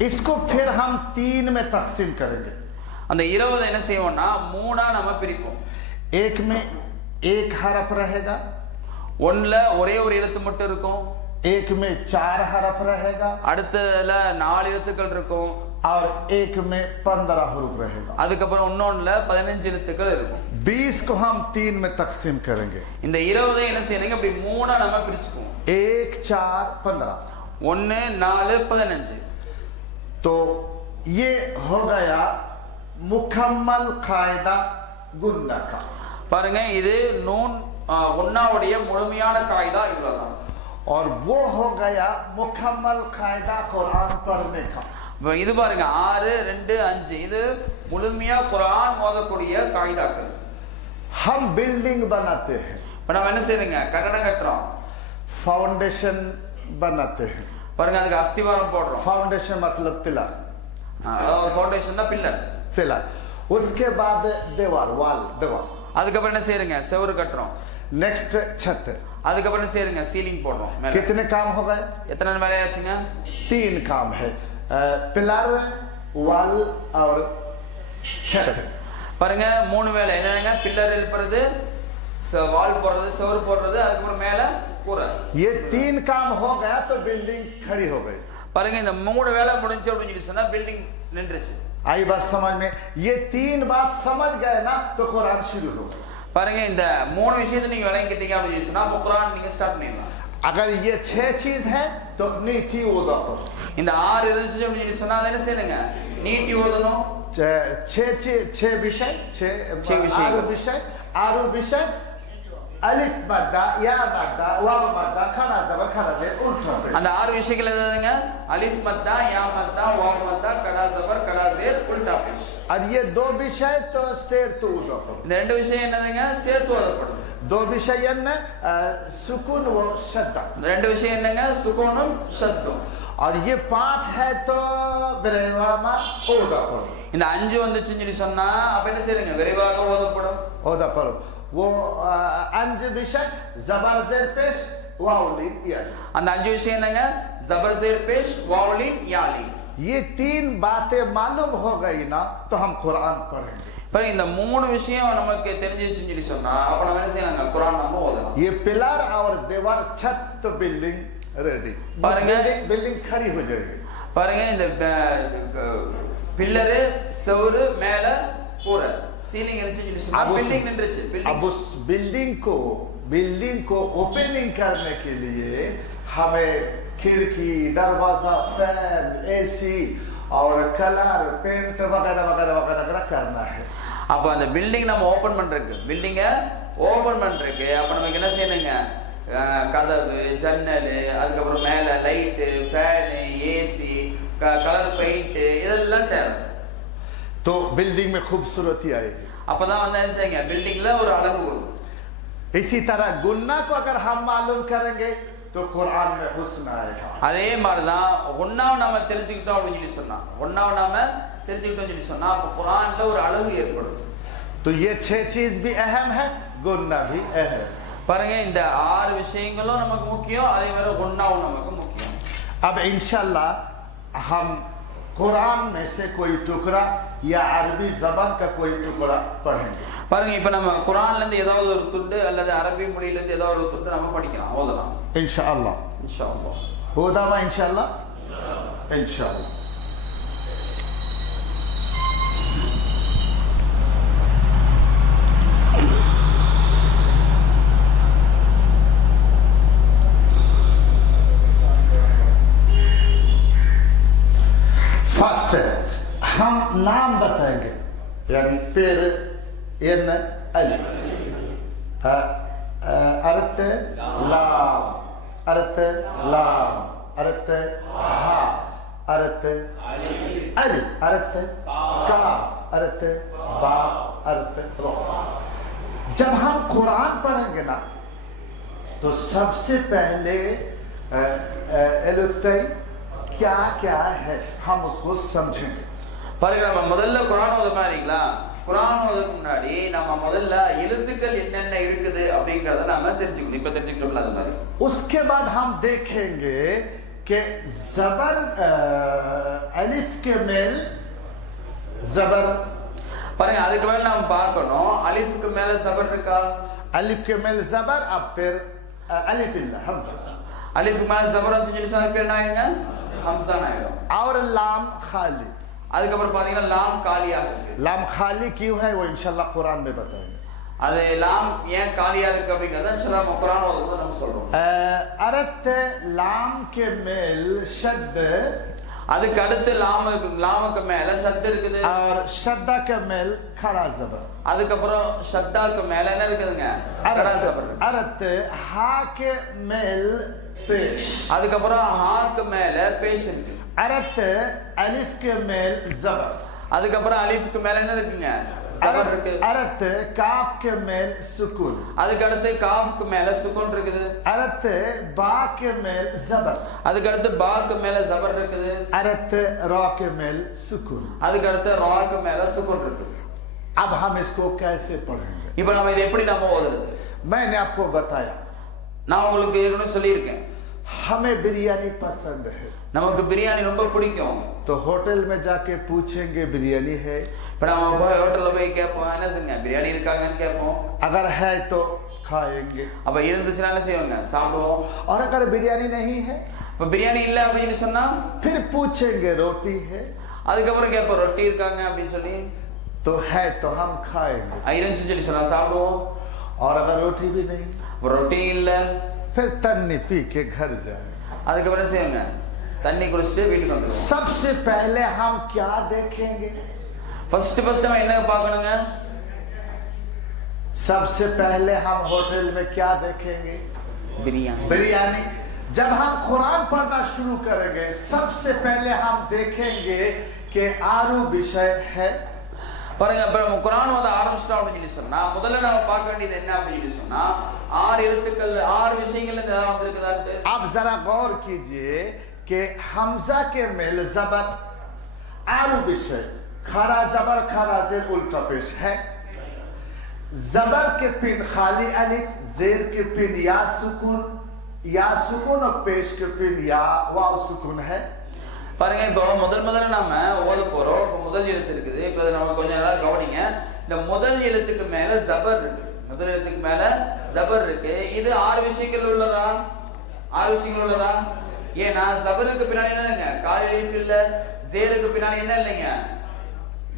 इसको फिर हम 3 में तकसीम करेंगे அந்த 20 என்ன செய்வோம்னா மூணா நம்ம பிரிப்போம் एक में एक हरफ रहेगा ஒண்ணுல ஒரே ஒரு எழுத்து மட்டும் இருக்கும் एक में 4 हरफ रहेगा அடுத்ததுல 4 எழுத்துக்கள் இருக்கும் और एक में 15 हरूफ रहेगा அதுக்கப்புறம் இன்னொன்னுல 15 எழுத்துக்கள் இருக்கும் 20 को हम 3 में तकसीम करेंगे இந்த 20 என்ன செய்யணுங்க அப்படி மூணா நம்ம பிரிச்சுக்குவோம் 1 4 15 1 4 15 तो ये हो गया मुकम्मल कायदा गुन्ना का பாருங்க இது நூன் ஒன்னாவுடைய முழுமையான காயிதா இவ்வளவுதான் और वो हो गया मुकम्मल कायदा कुरान पढ़ने का இது பாருங்க 6 2 5 இது முழுமையா குர்ஆன் ஓதக்கூடிய காயிதாக்கள் हम बिल्डिंग बनाते हैं இப்ப நம்ம என்ன செய்றோங்க கட்டடம் கட்டுறோம் फाउंडेशन बनाते हैं பாருங்க அதுக்கு அஸ்திவாரம் போடுறோம் फाउंडेशन मतलब पिलर ஃபவுண்டேஷன் தான் பில்லர் पिलर उसके बाद दीवार दीवार அதுக்கப்புறம் என்ன செய்றோங்க செவுரு கட்டுறோம் नेक्स्ट छत அதுக்கப்புறம் என்ன செய்றோங்க சீலிங் போடுறோம் மேல कितने काम हो गए எத்தனை வேலையாச்சுங்க 3 काम है पिलर वॉल और छत பாருங்க மூணு வேலை என்னங்க, பில்லர் எழுப்புறது, வால் போடுறது, செவுரு போடுறது, அதுக்கப்புறம் மேல கூரை. ये 3 काम हो गया तो बिल्डिंग खड़ी हो गई. பாருங்க இந்த மூணு வேலை முடிஞ்சு அப்படின்னு சொல்லி சொன்னா பில்டிங் நின்றுச்சு. आई बात समझ में? ये 3 बात समझ गए ना तो कुरान शुरू हो. பாருங்க இந்த மூணு விஷயத்தை நீங்க விளங்கிட்டீங்க அப்படின்னு சொல்லி சொன்னா அப்ப குர்ஆன் நீங்க ஸ்டார்ட் பண்ணிடலாம். अगर ये 6 चीज है तो नीति ओदा करो. இந்த ஆறு இருந்துச்சு அப்படின்னு சொல்லி சொன்னா அதை என்ன செய்யணுங்க, நீட்டி ஓதணும். 6 विषय, 6 आरु विषय अलिफ मद्दा या मद्दा वाव मद्दा खड़ा जबर खड़ा से उल्टा. அந்த ஆறு விஷயங்கள் என்னதுங்க, அலிஃப் மத்தா, யா மத்தா, வாவ் மத்தா, கடா ஜபர், கடா ஜேர், உல்டா பேஷ். और ये 2 विषय तो शेर तो उदा करो. இந்த ரெண்டு விஷயம் என்னதுங்க, சேர்த்து ஓதப்படும். 2 विषय न सुकून व शद्दा. இந்த ரெண்டு விஷயம் என்னங்க, சுகூனும் ஷத்தும். और ये 5 है तो विरेवामा ओदा करो. இந்த அஞ்சு வந்துச்சுன்னு சொல்லி சொன்னா அப்ப என்ன செய்யுங்க, விரைவாக ஓதப்படும். ओदा करो. वो 5 विषय जबर जेर पेश वाउलिन याली. அந்த அஞ்சு விஷயம் என்னங்க, ஜபர் ஜேர் பேஷ், வாவுலின், யாலின். ये 3 बातें मालूम हो गई ना तो हम कुरान पढ़ेंगे. பாருங்க இந்த மூணு விஷயம் நமக்கு தெரிஞ்சிருச்சுன்னு சொல்லி சொன்னா அப்ப நம்ம என்ன செய்யலாங்க, குர்ஆன் நம்ம ஓதலாம். ये पिलर और दीवार छत तो बिल्डिंग रेडी. बिल्डिंग खड़ी हो जाएगी. பாருங்க இந்த பில்லரு, செவுரு, மேல கூரை, சீலிங் இருந்துச்சுன்னு சொல்லி சொன்னா பில்டிங் நின்றுச்சு. अब उस बिल्डिंग को ओपनिंग करने के लिए हमें खिड़की, दरवाजा, फैन, एसी और कलर, पेंट वगैरह वगैरह वगैरह करना है. அப்ப அந்த பில்டிங் நம்ம ஓபன் பண்றதுக்கு, பில்டிங்க ஓபன் பண்றதுக்கு அப்ப நமக்கு என்ன செய்யணுங்க, கதவு, ஜன்னல், அதுக்கப்புறம் மேல light, fan, AC, colour paint, இதெல்லாம் தேவை. तो बिल्डिंग में खूबसूरती आएगी. அப்பதான் வந்து என்ன செய்யுங்க, பில்டிங்ல ஒரு அழகு வரும். इसी तरह गुन्ना को अगर हम मालूम करेंगे तो कुरान में हुस्न आएगा. அதே மாதிரிதான் ஒன்னாவை நாம தெரிஞ்சுக்கிட்டோம் அப்படின்னு சொல்லி சொன்னா, ஒன்னாவை நாம தெரிஞ்சுக்கிட்டோம் சொல்லி சொன்னா அப்ப குர்ஆன்ல ஒரு அழகு ஏற்படும். तो ये 6 चीज भी अहम है, गुन्ना भी अहम. பாருங்க இந்த ஆறு விஷயங்களும் நமக்கு முக்கியம், அதே மாதிரி ஒன்னாவும் நமக்கு முக்கியம். अब इंशाल्लाह हम कुरान में से कोई टुकड़ा या अरबी जबान का कोई टुकड़ा पढ़ेंगे. பாருங்க இப்ப நம்ம குர்ஆன்ல இருந்து ஏதாவது ஒரு துண்டு அல்லது அரபி மொழியில இருந்து ஏதாவது ஒரு துண்டு நம்ம படிக்கலாம், ஓதலாம். इंशाअल्लाह. இன்ஷாஅல்லாஹ். होदामा इंशाअल्लाह. इंशाअल्लाह. फर्स्ट हम नाम बताएंगे, यानी पेर एन अलिफ, अर्थ लाम, अर्थ लाम, अर्थ हा, अर्थ अलिफ, अर्थ का, अर्थ बा, अर्थ रो. जब हम कुरान पढ़ेंगे ना तो सबसे पहले क्या क्या है हम उसको समझेंगे. பாருங்க நம்ம முதல்ல குர்ஆன் ஓத மாதிரிங்களா, குர்ஆன் ஓதுறதுக்கு முன்னாடி நம்ம முதல்ல எழுத்துக்கள் என்னென்ன இருக்குது அப்படிங்கறத நாம தெரிஞ்சுக்கணும். இப்ப தெரிஞ்சுக்கிட்டோம்ல அது மாதிரி. उसके बाद हम देखेंगे कि जबर अलिफ के मेल जबर. பாருங்க அதுக்கு மேல நாம பார்க்கணும் அலிஃப்க்கு மேல ஜபர் இருக்கா, अलिफ के मेल जबर, अब फिर अलिफ इल्ला हमजा. அலிஃப்க்கு மேல ஜபர் வந்து சொல்லி சொன்னா பேர் என்ன ஆயிடுங்க, ஹம்ஸா ஆயிடும். और लाम खाली. அதுக்கப்புறம் பாத்தீங்கன்னா லாம் காலியா இருக்கு. लाम खाली क्यों है वो इंशाल्लाह कुरान में बताएंगे. அது லாம் ஏன் காலியா இருக்கு அப்படிங்கறத இன்ஷாஅல்லாஹ் நம்ம குர்ஆன் ஓதும்போது நம்ம சொல்றோம். अर्थ लाम के मेल शद, அதுக்கு அடுத்து லாமுக்கு மேல ஷத் இருக்குது. और शद्दा के मेल खड़ा जबर. அதுக்கப்புறம் ஷத்தாக்கு மேல என்ன இருக்குதுங்க, கடா ஜபர். अर्थ हा के मेल पेश. அதுக்கப்புறம் ஹாக்கு மேல பேஷ் இருக்கு. अर्थ अलिफ के मेल जबर. அதுக்கப்புறம் அலிஃப்க்கு மேல என்ன இருக்குங்க, ஜபர் இருக்கு. अर्थ काफ के मेल सुकून. அதுக்கு அடுத்து காஃப்க்கு மேல சுக்கூன் இருக்குது. अर्थ बा के मेल जबर. அதுக்கு அடுத்து பாக்கு மேல ஜபர் இருக்குது. अर्थ रा के मेल सुकून. அதுக்கு அடுத்து ராக்கு மேல சுக்கூன் இருக்கு. अब हम इसको कैसे पढ़ेंगे. இப்போ நம்ம இதை எப்படி நம்ம ஓதுறது, मैंने आपको बताया நான் உங்களுக்கு ஏற்கனவே சொல்லியிருக்கேன். हमें बिरयानी पसंद है நமக்கு பிரியாணி ரொம்ப பிடிக்கும். तो होटल में जाके पूछेंगे बिरयानी है, இப்ப நம்ம போய் ஹோட்டல்ல போய் கேட்போம், என்ன செய்யுங்க பிரியாணி இருக்காங்கன்னு கேட்போம். अगर है तो खाएंगे, அப்ப இருந்துச்சுன்னா என்ன செய்வாங்க, சாப்பிடுவோம். और अगर बिरयानी नहीं है இப்ப பிரியாணி இல்ல அப்படின்னு சொன்னா फिर पूछेंगे रोटी है, அதுக்கப்புறம் கேட்போம் ரொட்டி இருக்காங்க அப்படின்னு சொல்லி. तो है तो हम खाएंगे, இருந்துச்சுன்னு சொல்லி சொன்னா சாப்பிடுவோம். और अगर रोटी भी नहीं ரொட்டி இல்ல फिर तन्नी पी के घर जाए. அதுக்கப்புறம் என்ன செய்வாங்க, தண்ணி குடிச்சிட்டு வீட்டுக்கு வந்துருவோம். सबसे पहले हम क्या देखेंगे? ஃபர்ஸ்ட் நம்ம என்ன பார்க்கணுங்க, सबसे पहले हम होटल में क्या देखेंगे? பிரியாணி. बिरयानी. जब हम कुरान पढ़ना शुरू करेंगे सबसे पहले हम देखेंगे कि आरू विषय है. பாருங்க, இப்ப நம்ம குர்ஆன் ஓத ஆரம்பிச்சிட்டோம் அப்படின்னு சொல்லி சொன்னா முதல்ல நம்ம பார்க்க வேண்டியது என்ன அப்படின்னு சொல்லி சொன்னா 6 எழுத்துக்கள் 6 விஷயங்கள் ஏதாவது வந்திருக்குதான்னு. आप जरा गौर कीजिए कि हमजा के मेल जबर आरू विषय, खड़ा जबर खड़ा जेर उल्टा पेश है, जबर के पिन खाली अलिफ, जेर के पिन या सुकून और पेश के पिन या वाव सुकून है. பாருங்க, இப்போ முதல்ல நாம ஓத போறோம். இப்போ முதல் எழுத்து இருக்குது. இப்போ அதை நம்ம கொஞ்சம் நல்லா கவனிங்க. இந்த முதல் எழுத்துக்கு மேல ஜபர் இருக்கு. முதல் எழுத்துக்கு மேல ஜபர் இருக்கு. இது 6 விஷயங்கள் உள்ளதா? 6 விஷயங்கள் உள்ளதா? ஏன்னா ஜபருக்கு பின்னாடி என்ன இல்லைங்க, கால் அலிஃப் இல்ல, ஜேருக்கு பின்னாடி என்ன இல்லைங்க,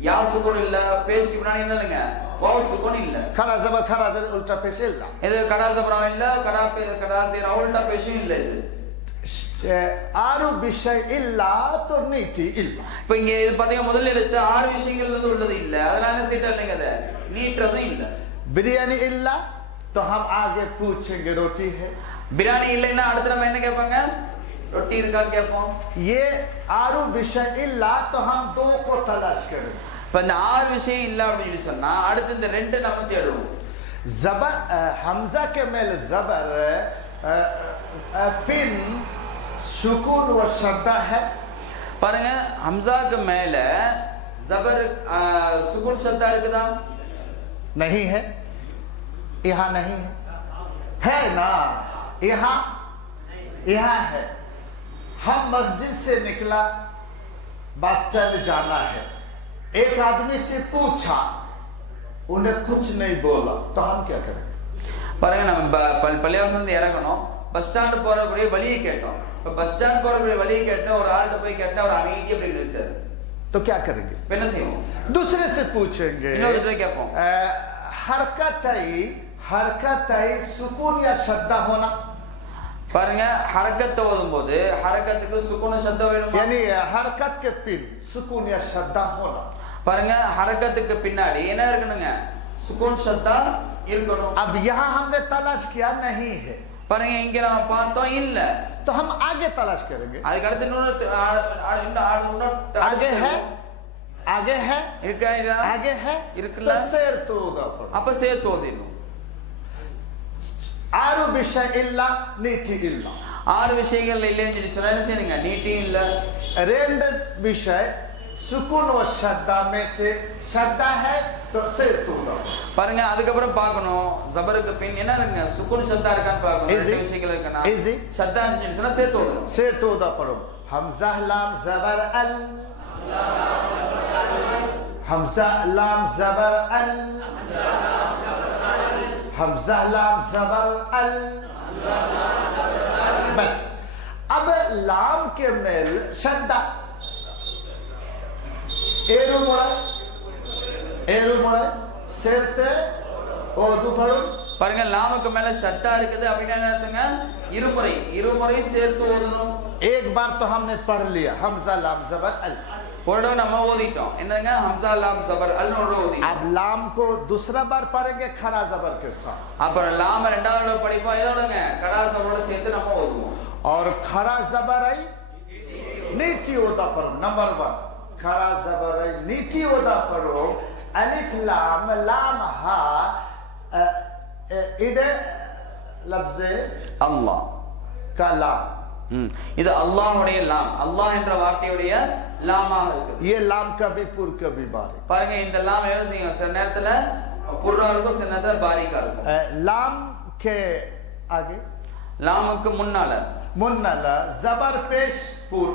யா சுக்கூன் இல்ல, பேஷ்க்கு பின்னாடி என்ன இல்லைங்க, வாவ் சுக்கூன் இல்ல. खड़ा जबर खड़ा जेर उल्टा पेश இல்ல. இது கடா ஜபரம் இல்ல, கடா சேர் உல்டா பேஷும் இல்ல. இது आरू विषय इल्ला तो नीति इल्ला. இப்போ இங்க இது பாத்தீங்கன்னா முதல் எழுத்து 6 விஷயங்கள்ல இருந்து உள்ளது இல்ல, அதனால என்ன செய்ய இல்லைங்க, அதை நீட்றதும் இல்ல. बिरयानी इल्ला तो हम आगे पूछेंगे रोटी है. பிரியாணி இல்லைன்னா அடுத்து நம்ம என்ன கேட்பாங்க, ரொட்டி இருக்கான்னு கேட்போம். ये आरू विषय इल्ला तो हम 2 को तलाश करेंगे. இப்ப இந்த 6 விஷயம் இல்ல அப்படின்னு சொல்லி சொன்னா அடுத்து இந்த 2 நம்ம தேடுவோம். जबर हमजा के मेल जबर पिन सुकून व शद्दा है. பாருங்க, ஹம்சாக்கு மேல ஜபர் சுகுன் ஷத்தா இருக்குதா? नहीं है, यहाँ नहीं है, है ना, यहाँ है. हम मस्जिद से निकला, बस स्टैंड जाना है, एक आदमी से पूछा, उन्हें कुछ नहीं बोला, तो हम क्या करें? பாருங்க, நம்ம பள்ளிவாசல்ல இருந்து இறங்கணும், பஸ் ஸ்டாண்ட் போறக்கூடிய வழியை கேட்டோம். இப்ப பஸ் ஸ்டாண்ட் போறக்கூடிய வழியை கேட்டோம், ஒரு ஆள்கிட்ட போய் கேட்டா அவர் அமைதி அப்படி நின்னுட்டாரு. तो क्या करेंगे? என்ன செய்வோம், दूसरे से पूछेंगे. இன்னொரு தடவை கேட்போம். हरकत सुकून या शद्दा होना. பாருங்க, ஹரக்கத் ஓதும் போது ஹரக்கத்துக்கு சுக்குன சத்தம் வேணுமா? यानी हरकत के पिन सुकून या शद्दा होना. பாருங்க, ஹரக்கத்துக்கு பின்னாடி என்ன இருக்கணுங்க, சுக்குன் சத்தா இருக்கணும். अब यहाँ हमने तलाश किया, नहीं है, பாருங்க, இங்க நம்ம பார்த்தோம் இல்ல, तो हम आगे तलाश करेंगे. அதுக்கு அடுத்து आगे है, आगे है, இருக்கா இல்ல, आगे है, இருக்குல்ல, तो शेर तो होगा पड़ा. அப்ப சேர்த்து ஓதிடணும். आरू विषय इल्ला नीति इल्ला. 6 விஷயங்கள் இல்லைன்னு சொல்லி சொன்னா என்ன செய்யுங்க, நீட்டியும் இல்ல. रेंड विषय सुकून व श्रद्धा में से श्रद्धा है तो शेर तो होगा. பாருங்க, அதுக்கப்புறம் பார்க்கணும் ஜபருக்கு பின் என்ன இருக்குங்க, சுக்குன் சத்தா இருக்கான்னு பார்க்கணும். Easy. 2 விஷயங்கள் இருக்குன்னா Easy. சத்தா சொல்லி சொன்னா சேர்த்து ஓதணும். शेर तो होगा पढ़ो. हमजा लाम जबर अल, हमजा लाम जबर अल, हमजा लाम जबर अल. बस अब लाम के मेल शद्दा एरू मोड़ा சேர்த்து ஓது படும். பாருங்க, லாமுக்கு மேல சத்தா இருக்குது அப்படின்னா என்ன அர்த்தங்க, இருமுறை சேர்த்து ஓதணும். एक बार तो हमने पढ़ लिया हमजा लाम जबर अल. ஒரு தடவை நம்ம ஓதிட்டோம், என்னங்க, ஹம்சா லாம் ஜபர் அல் ஓதிட்டோம். अब लाम को दूसरा बार पढ़ेंगे खड़ा जबर के साथ. அப்புறம் லாம ரெண்டாவது தடவை படிப்போம், இதோடங்க கடா ஜபரோட சேர்த்து நம்ம ஓதுவோம். और खड़ा जबर आई नीची होता पढ़ो. नंबर 1 खड़ा जबर आई नीची होता पढ़ो. अलिफ लाम लाम हा इधर लफ्ज़ அல்லாஹ் का लाम. இது அல்லாஹ்வுடைய லாம், அல்லாஹ் என்ற வார்த்தையுடைய லாமாக இருக்கு. ये लाम कभी पुर कभी बारिक. பாருங்க, இந்த லாம் என்ன செய்யும், சில நேரத்துல புர்ரா இருக்கும், சில நேரத்துல பாரிக்கா இருக்கும். लाम के आगे லாமுக்கு முன்னால मुन्नला जबर पेश पूर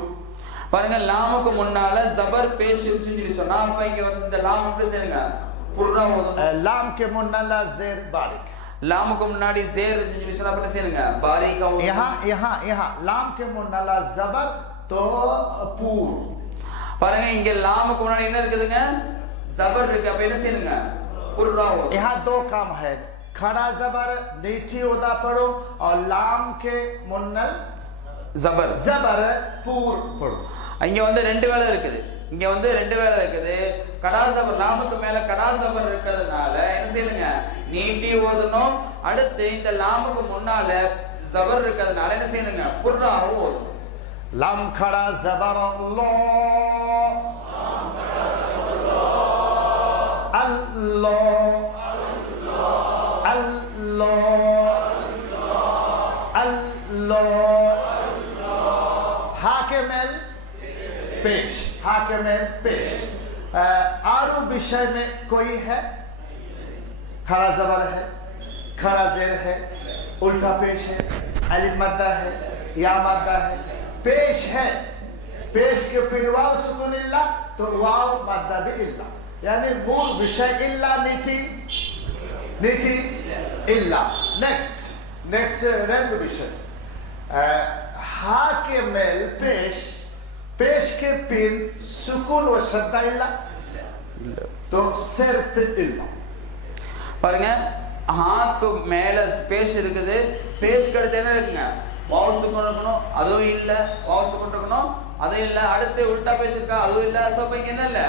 பாருங்க லாமுக்கு முன்னால ஜபர் பேஷ் இருக்குன்னு சொல்லி சொன்னா அப்ப இங்க வந்து இந்த லாம் எப்படி செய்யுங்க புர்ரா ஓதணும் लाम के मुन्नला जेर बारिक லாமுக்கு முன்னாடி ஜேர் இருக்குன்னு சொல்லி சொன்னா அப்ப என்ன செய்யுங்க பாரிகா ஓதணும் यहाँ लाम के मुन्नला जबर तो पूर பாருங்க இங்க லாமுக்கு முன்னாடி என்ன இருக்குதுங்க ஜபர் இருக்கு அப்ப என்ன செய்யுங்க புர்ரா ஓதணும் यहाँ दो काम है खड़ा जबर नीची उदा पढ़ो और लाम के मुन्नल ஜபர் जबर पूर पढ़ो இங்க வந்து ரெண்டு வேளை இருக்குது இங்க வந்து ரெண்டு வேளை இருக்குது கடா ஜபர் லாமுக்கு மேல கடா ஜபர் இருக்கிறதுனால என்ன செய்யுங்க நீட்டி ஓதணும் அடுத்து இந்த லாமுக்கு முன்னால ஜபர் இருக்கிறதுனால என்ன செய்யுங்க புர்ராவும் ஓதணும் लाम खड़ा जबर अल्लाह हाकेमेल पेश आरु विषय में कोई है खड़ा जबर है खड़ा जेर है उल्टा पेश है अलिफ मद्दा है या मद्दा है पेश है पेश के फिर वाव सुकून इल्ला तो वाव मद्दा भी इल्ला यानी मूल विषय इल्ला नीति इल्ला नेक्स्ट रेंडु विषय हा के मेल पेश के पिन सुकून व श्रद्धा इल्ला तो शर्त इल्ला பாருங்க ஹாக்கு மேல ஸ்பேஸ் இருக்குது பேஷ்க்கு அடுத்து என்ன இருக்குங்க வாவ் சுக்கூன் இருக்கணும் அதுவும் இல்ல வாவ் சுக்கூன் இருக்கணும் அதுவும் இல்ல அடுத்து உல்டா பேஷ் இருக்கா அதுவும் இல்ல சோ இப்ப இங்க என்ன இல்ல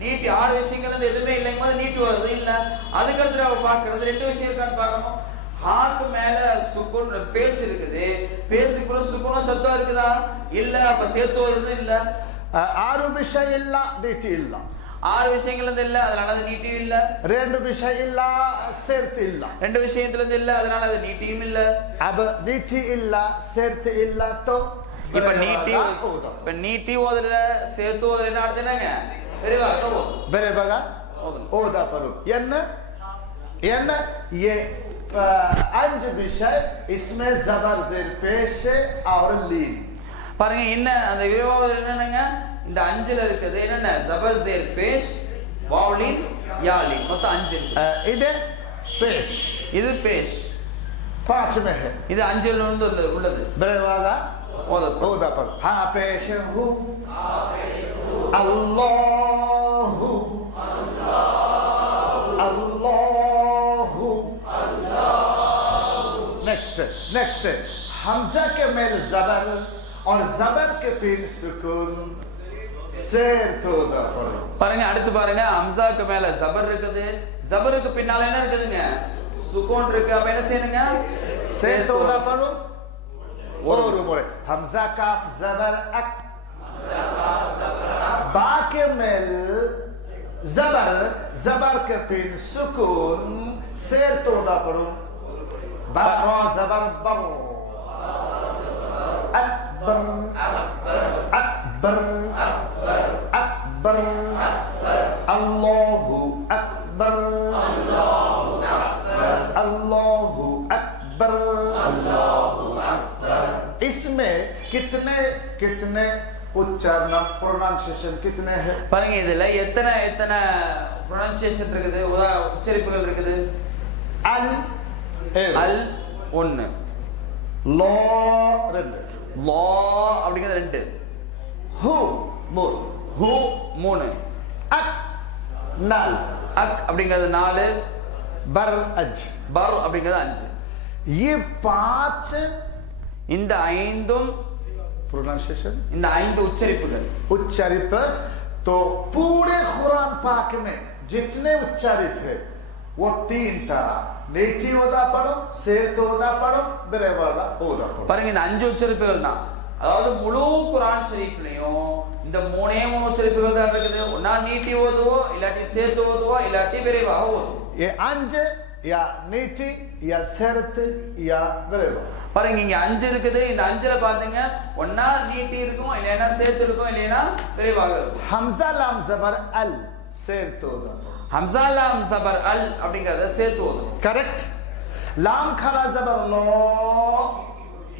நீட்டி ஆறு விஷயங்கள் வந்து எதுவுமே இல்லைங்க போது நீட்டி வருது இல்ல அதுக்கு அடுத்து நம்ம பார்க்கிறது ரெண்டு விஷயம் இருக்கான்னு பார்க்கணும் ஹாக்கு மேல சுக்கூன் பேஷ் இருக்குது பேஷுக்குள்ள சுக்கூனும் சத்தம் இருக்குதா இல்ல அப்ப சேர்த்து வருது இல்ல ஆறு விஷயம் இல்ல நீட்டி இல்ல ஆறு விஷயங்கள் இருந்து இல்ல அதனால அது நீட்டியும் இல்ல ரெண்டு விஷயம் இல்ல சேர்த்து இல்ல ரெண்டு விஷயத்துல இருந்து இல்ல அதனால அது நீட்டியும் இல்ல अब नीति इल्ला சேர்த்து இல்ல तो இப்ப நீட்டி ஓதுல சேர்த்து ஓதுல அடுத்து என்னங்க விரைவாக ஓதும் बेरे बगा ओदा परो என்ன ये अंज विषय इसमें जबर जेर पेश और लीन பாருங்க என்ன அந்த விரைவாக என்னங்க இந்த அஞ்சுல இருக்குது என்னென்ன ஜபர் ஜேர் பேஷ் வாவ்லின் யாலின் மொத்தம் அஞ்சு இருக்கு इधे पेश இது பேஷ் पांच में है இது அஞ்சுல இருந்து உள்ளது बेरे बगा ஓதப்படும் ओदा परो हाँ पेश हूँ अल्लाहु नेक्स्ट हमजा के मेल जबर और जबर के पिन सुकून शेर तो दा पढ़ो பாருங்க அடுத்து பாருங்க ஹம்சாக்கு மேல ஜபர் இருக்குது ஜபருக்கு பின்னால என்ன இருக்குதுங்க சுகூன் இருக்கு அப்ப என்ன செய்யணுங்க शेर तो दा पढ़ो और मोरे हमजा काफ जबर अक बा के मेल जबर के पिन सुकून शेर तो दा पढ़ो बा रा जबर बर अकबर अल्लाहु अकबर इसमें कितने उच्चारण प्रोनाउंसिएशन कितने हैं பாருங்க இதுல எத்தனை ப்ரொனன்சியேஷன் இருக்குது உச்சரிப்புகள் இருக்குது अल அல் 1 लॉ ரெண்டு லா அப்படிங்கிறது 2 हु மூணு ஹூ 3 अक नाल அக் அப்படிங்கிறது 4 बर अज பர் அப்படிங்கிறது 5 ये पांच இந்த ஐந்தும் प्रोनाउंसिएशन இந்த 5 उच्चरिப்புகள் उच्चारित तो पूरे कुरान पाक में जितने उच्चारित है वो 3 तरह नेटी ओदा पढ़ो सेत ओदा पढ़ो बिरेवाला ओदा पढ़ो பாருங்க இந்த 5 உச்சரிப்புகள் தான் அதாவது முழு குர்ஆன் ஷரீஃப்லயும் இந்த மூணே உச்சரிப்புகள் தான் இருக்குது ஒண்ணா நீட்டி ஓதுவோ இல்லாட்டி சேர்த்து ஓதுவோ இல்லாட்டி விரைவாக ஓதுவோ ये अंज या नीटी या शर्त या बिरेवा பாருங்க இங்க 5 இருக்குது இந்த 5ல பாத்தீங்க ஒண்ணா நீட்டி இருக்கும் இல்லைனா சேர்த்து இருக்கும் இல்லைனா விரைவாக இருக்கும் हमजा लाम जबर अल शेर तो ओदा ஹம்சா லாம் ஜபர் அல் அப்படிங்கறத சேர்த்து ஓதும் करेक्ट लाम खरा जबर लो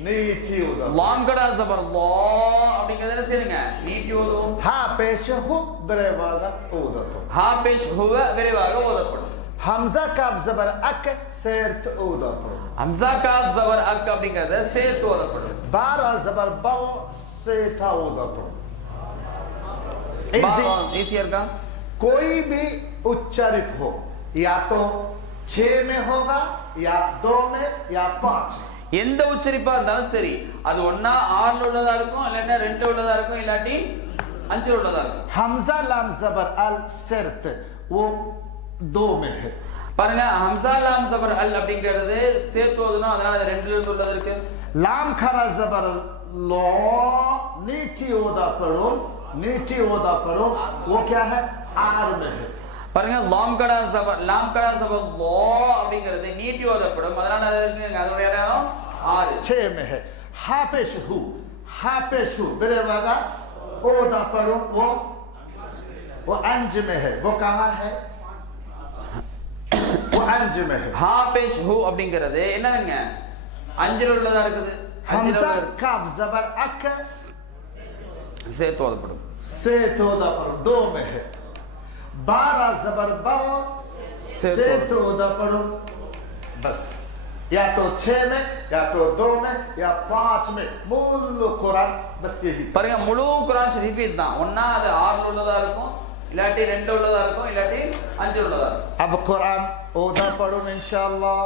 नीची उधर லாம் கடா ஜபர் லா அப்படிங்கறத என்ன செய்யுங்க நீட்டி ஓதும் हा पेश हु विरेवागा उधर ஹா பேஷ் ஹுவ விரைவாக ஓதப்படும் हमजा काफ जबर अक सेर्त उधर ஹம்சா காஃப் ஜபர் அக் அப்படிங்கறத சேர்த்து ஓதப்படும் बारा जबर बल सेथा उधर ஈஸியா இருக்கா कोई भी उच्चारित हो या तो 6 में होगा या 2 में या 5 எந்த உச்சரிப்பா இருந்தாலும் சரி அது ஒண்ணா 6ல உள்ளதா இருக்கும் இல்லனா 2 உள்ளதா இருக்கும் இல்லாட்டி 5ல உள்ளதா இருக்கும் हमजा लाम जबर अल सेर्त वो 2 में है பாருங்க ஹம்சா லாம் ஜபர் அல் அப்படிங்கிறது சேர்த்து ஓதணும் அதனால அது 2ல இருந்து உள்ளது இருக்கு लाम खरा जबर लो नीची ओदा पढ़ो नीची ओदा पढ़ो वो क्या है आर में है பாருங்க லாம் கடா ஜபர் லா அப்படிங்கிறது நீட்டி ஓதப்படும் அதனால அது இருக்கு அதோட இடம் 6 6 में है हापेश हु बिरेवागा ओदा पढ़ो वो अंज में है वो कहाँ है वो अंज में है ஹா பேஷ் ஹு அப்படிங்கிறது என்னங்க 5ல உள்ளதா இருக்குது हमजा काफ जबर अक சேர்த்து ஓதப்படும் से तोदा पढ़ो 2 में है बारा जबर बर से तोदा पढ़ो बस या तो 6 में या तो 2 में या 5 में मूल कुरान बस यही பாருங்க முழு குர்ஆன் ஷரீஃப் இதுதான் ஒண்ணா அது 6ல உள்ளதா இருக்கும் இல்லாட்டி 2 உள்ளதா இருக்கும் இல்லாட்டி 5ல உள்ளதா இருக்கும் अब कुरान ओदा पढ़ो इंशाअल्लाह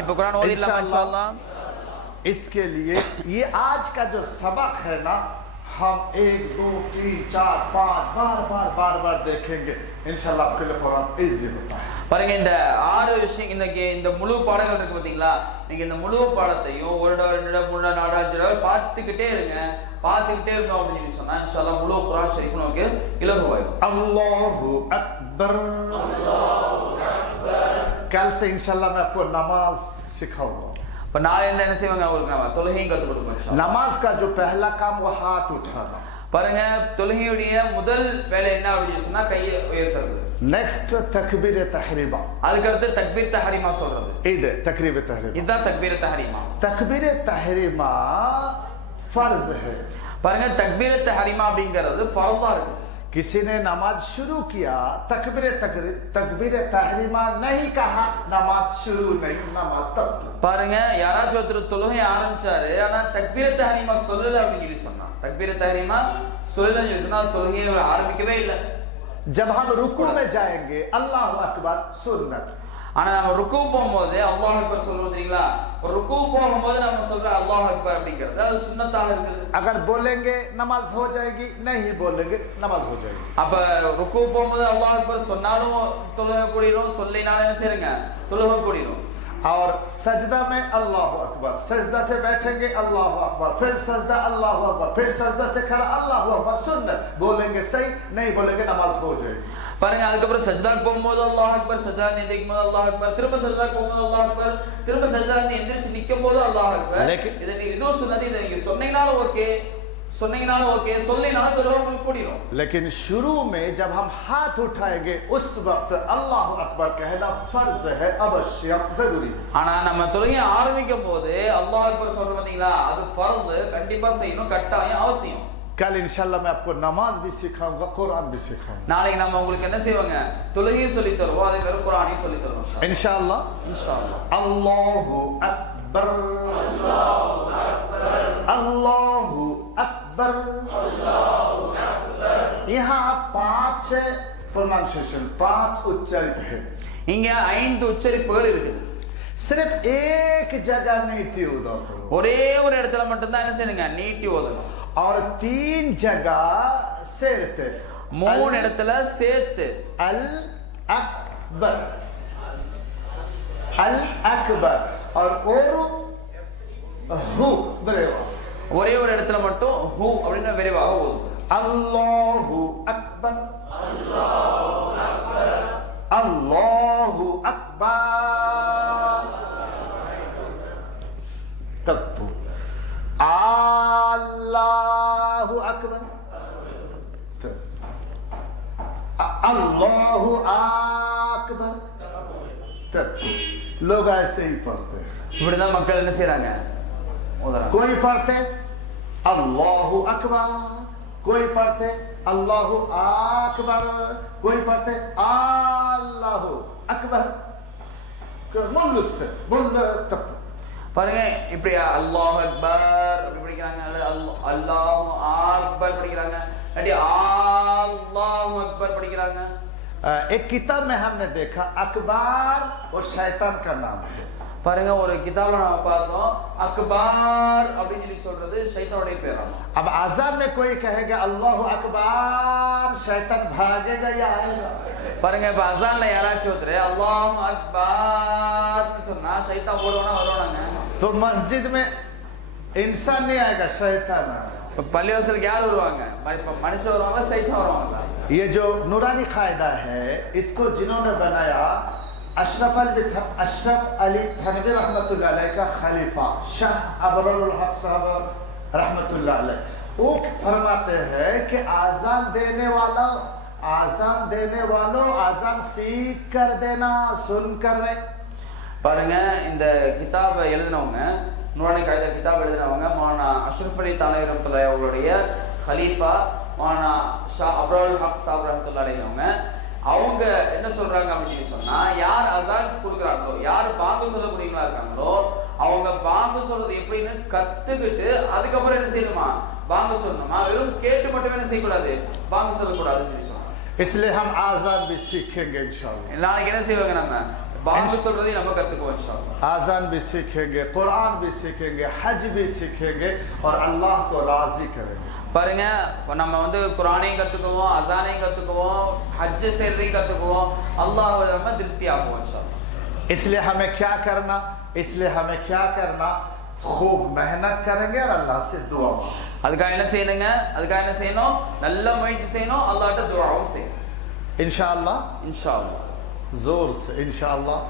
இப்போ குர்ஆன் ஓதிடலாம் இன்ஷாஅல்லாஹ் इसके लिए ये आज का जो सबक है ना हम 1 2 3 4 5 बार बार देखेंगे इंशाल्लाह आपके लिए कुरान इजी होता है பாருங்க இந்த 6 விஷயம் இந்த முழு பாடங்கள் இருக்கு பாத்தீங்களா நீங்க இந்த முழு பாடத்தையும் ஒரு தடவை 2 தடவை 3 தடவை 4 5 தடவை பார்த்துக்கிட்டே இருங்க பார்த்துக்கிட்டே இருந்தோம் அப்படின்னு சொன்னா இன்ஷாஅல்லாஹ் முழு குர்ஆன் ஷரீஃப் நமக்கு இலகுவாகும் अल्लाहु अकबर कल से इंशाल्लाह मैं आपको नमाज सिखाऊंगा இப்ப நாளை என்ன செய்வாங்க உங்களுக்கு நாம தொழுகையும் கத்து கொடுப்போம் இன்ஷாஅல்லாஹ் नमाज का जो पहला काम वो हाथ उठाना பாருங்க தொழுகையுடைய முதல் வேலை என்ன அப்படின்னு சொன்னா கையை உயர்த்துறது नेक्स्ट तकबीर तहरीमा அதுக்கு அடுத்து தக்பீர் தஹரீமா சொல்றது इधर तकरीर तहरीमा இதுதான் தக்பீர் தஹரீமா तकबीर तहरीमा फर्ज है பாருங்க தக்பீர் தஹரீமா அப்படிங்கிறது ஃபர்தா இருக்கு किसी ने नमाज शुरू किया तकबीर तहरीमा नहीं कहा नमाज शुरू नहीं नमाज तब பாருங்க யாராச்சும் ஒருத்தர் தொழுகை ஆரம்பிச்சாரு ஆனா தக்பீர தஹரீமா சொல்லல அப்படின்னு சொல்லி சொன்னா தக்பீர தஹரீமா சொல்லலன்னு சொல்லி சொன்னா தொழுகையை ஆரம்பிக்கவே இல்லை जब हम रुकू में जाएंगे अल्लाह अकबर सुन्नत ஆனா நம்ம ருக்கு போகும்போது அல்லாஹ் அக்பர் சொல்றோம் தெரியுங்களா ஒரு ருக்கு போகும்போது நம்ம சொல்ற அல்லாஹ் அக்பர் அப்படிங்கிறது அது சுன்னத்தாக இருக்குது अगर बोलेंगे नमाज हो जाएगी नहीं बोलेंगे नमाज हो जाएगी அப்ப ருக்கு போகும்போது அல்லாஹ் அக்பர் சொன்னாலும் தொழுகை கூடிரும் சொல்லினாலும் என்ன செய்யுங்க தொழுகை கூடிரும் और सजदा में अल्लाह अकबर सजदा से बैठेंगे अल्लाह अकबर फिर सजदा अल्लाह अकबर फिर सजदा से खड़ा अल्लाह अकबर सुन्नत बोलेंगे सही नहीं बोलेंगे नमाज हो जाएगी பாருங்க அதுக்கப்புறம் சஜ்தாக்கு போகும்போது அல்லாஹ் அக்பர் சஜ்தா எந்திரிக்கும் போது அல்லாஹ் அக்பர் திரும்ப சஜ்தாக்கு போகும்போது அல்லாஹ் அக்பர் திரும்ப சஜ்தா எந்திரிச்சு நிக்கும் போது அல்லாஹ் அக்பர் இதை நீங்க இதோ சொன்னது இதை நீங்க சொன்னீங்கனாலும் ஓகே சொல்லினாலும் தொழுகை உங்களுக்கு கூடிரும் लेकिन शुरू में जब हम हाथ उठाएंगे उस वक्त अल्लाह अकबर कहना फर्ज है अवश्य जरूरी है ஆனா நம்ம தொழுகையை ஆரம்பிக்கும் போது அல்லாஹ் அக்பர் சொல்றோம் பாத்தீங்களா அது ஃபர்து கண்டிப்பா செய்யணும் கட்டாயம் அவசியம் कल इंशाल्लाह मैं आपको नमाज भी सिखाऊंगा कुरान भी सिखाऊंगा நாளைக்கு நம்ம உங்களுக்கு என்ன செய்வாங்க தொழுகையை சொல்லி தருவோம் அதே மாதிரி குர்ஆனையும் சொல்லி தருவோம் इंशाल्लाह अल्लाहु अकबर अल्लाहु अकबर यहाँ 5 प्रोनाउंसिएशन 5 उच्चारित है இங்க 5 உச்சரிப்புகள் இருக்குது सिर्फ एक जगह नीटी उधर ஒரே ஒரு இடத்துல மட்டும் தான் என்ன செய்யணுங்க நீட்டி ஓதணும் और 3 जगह सेरते 3 இடத்துல சேர்த்து अल अकबर अल अकबर और हु बरेवा ஒரே ஒரு இடத்துல மட்டும் ஹூ அப்படினா விரைவாக ஓதும் अल्लाहु अकबर अल्लाहु अकबर तब अल्लाहु अकबर अल्लाहु अकबर तब लोग ऐसे ही पढ़ते हैं இப்படிதான் மக்கள் என்ன செய்றாங்க ஓதுறாங்க. कोई पढ़ते अल्लाहु अकबर, कोई पढ़ते अल्लाहु अकबर, कोई पढ़ते अल्लाहु अकबर. मुल्ल तप பாருங்க இப்படி அல்லாஹ் அக்பர் அப்படி படிக்கிறாங்க, அல்லாஹ் அக்பர் படிக்கிறாங்க, இல்லாட்டி அல்லாஹ் அக்பர் படிக்கிறாங்க. एक किताब में हमने देखा अकबर और शैतान का नाम है. பாருங்க ஒரு கிதாப்ல நாம பார்த்தோம் அக்பர் அப்படின்னு சொல்லி சொல்றது ஷைத்தானுடைய பேராம். अब आजान में कोई कहेगा अल्लाह अकबर, शैतान भागेगा या आएगा? பாருங்க இப்ப அசான்ல யாராச்சும் ஒருத்தர் அல்லாஹ் அக்பர் சொன்னா ஷைத்தான் ஓடுவானா வருவானாங்க? तो मस्जिद में इंसान नहीं आएगा, शैतान आएगा. பள்ளிவாசலுக்கு யார் வருவாங்க? மனுஷன் வருவாங்களா ஷைத்தான் வருவாங்களா? ये जो नूरानी कायदा है, इसको जिन्होंने बनाया अशरफ अली थानवी रहमतुल्लाह अलैह का खलीफा शाह अबरुल हक साहब रहमतुल्लाह अलैह, वो फरमाते हैं कि आजान देने वालों आजान सीख कर देना, सुन कर नहीं. பாருங்க இந்த கிதாபை எழுதினவங்க, நூறானி காய்தா கிதாப் எழுதினவங்க மௌலானா அஷ்ரஃப் அலி தானவி ரஹ்மத்துல்லாஹி அவங்களுடைய खलीफा மௌலானா ஷா அபருல் ஹக் சாஹிப் ரஹ்மத்துல்லாஹி அலைஹி அவங்க என்ன சொல்றாங்க அப்படின்னு சொன்னா, யார் அசான் கொடுக்குறாங்களோ, யார் பாங்கு சொல்லக்கூடியவங்களா இருக்காங்களோ, அவங்க பாங்கு சொல்றது எப்படின்னு கத்துக்கிட்டு அதுக்கப்புறம் என்ன செய்யணுமா, பாங்கு சொல்லணுமா. வெறும் கேட்டு மட்டுமே என்ன செய்யக்கூடாது, பாங்கு சொல்லக்கூடாதுன்னு சொல்லி சொன்னாங்க. इसलिए हम आजान भी सीखेंगे इंशाअल्लाह. நாளைக்கு என்ன செய்வாங்க, நம்ம பாங்கு சொல்றதையும் நம்ம கத்துக்குவோம் इंशाअल्लाह. आजान भी सीखेंगे, कुरान भी सीखेंगे, हज भी सीखेंगे और अल्लाह को राजी करेंगे. பாருங்க நம்ம வந்து குர்ஆனையும் கத்துக்குவோம், அஸானையும் கத்துக்குவோம், ஹஜ் செய்யறதையும் கத்துக்குவோம், அல்லாஹ்வை நம்ம திருப்தி ஆக்குவோம் இன்ஷாஅல்லாஹ். इसलिए हमें क्या करना, खूब मेहनत करेंगे और अल्लाह से दुआ. அதுக்காக என்ன செய்யணும், நல்ல முயற்சி செய்யணும், அல்லாஹ்ட்ட துஆவும் செய்யணும் इंशाअल्लाह, இன்ஷாஅல்லாஹ். जोर से इंशाअल्लाह.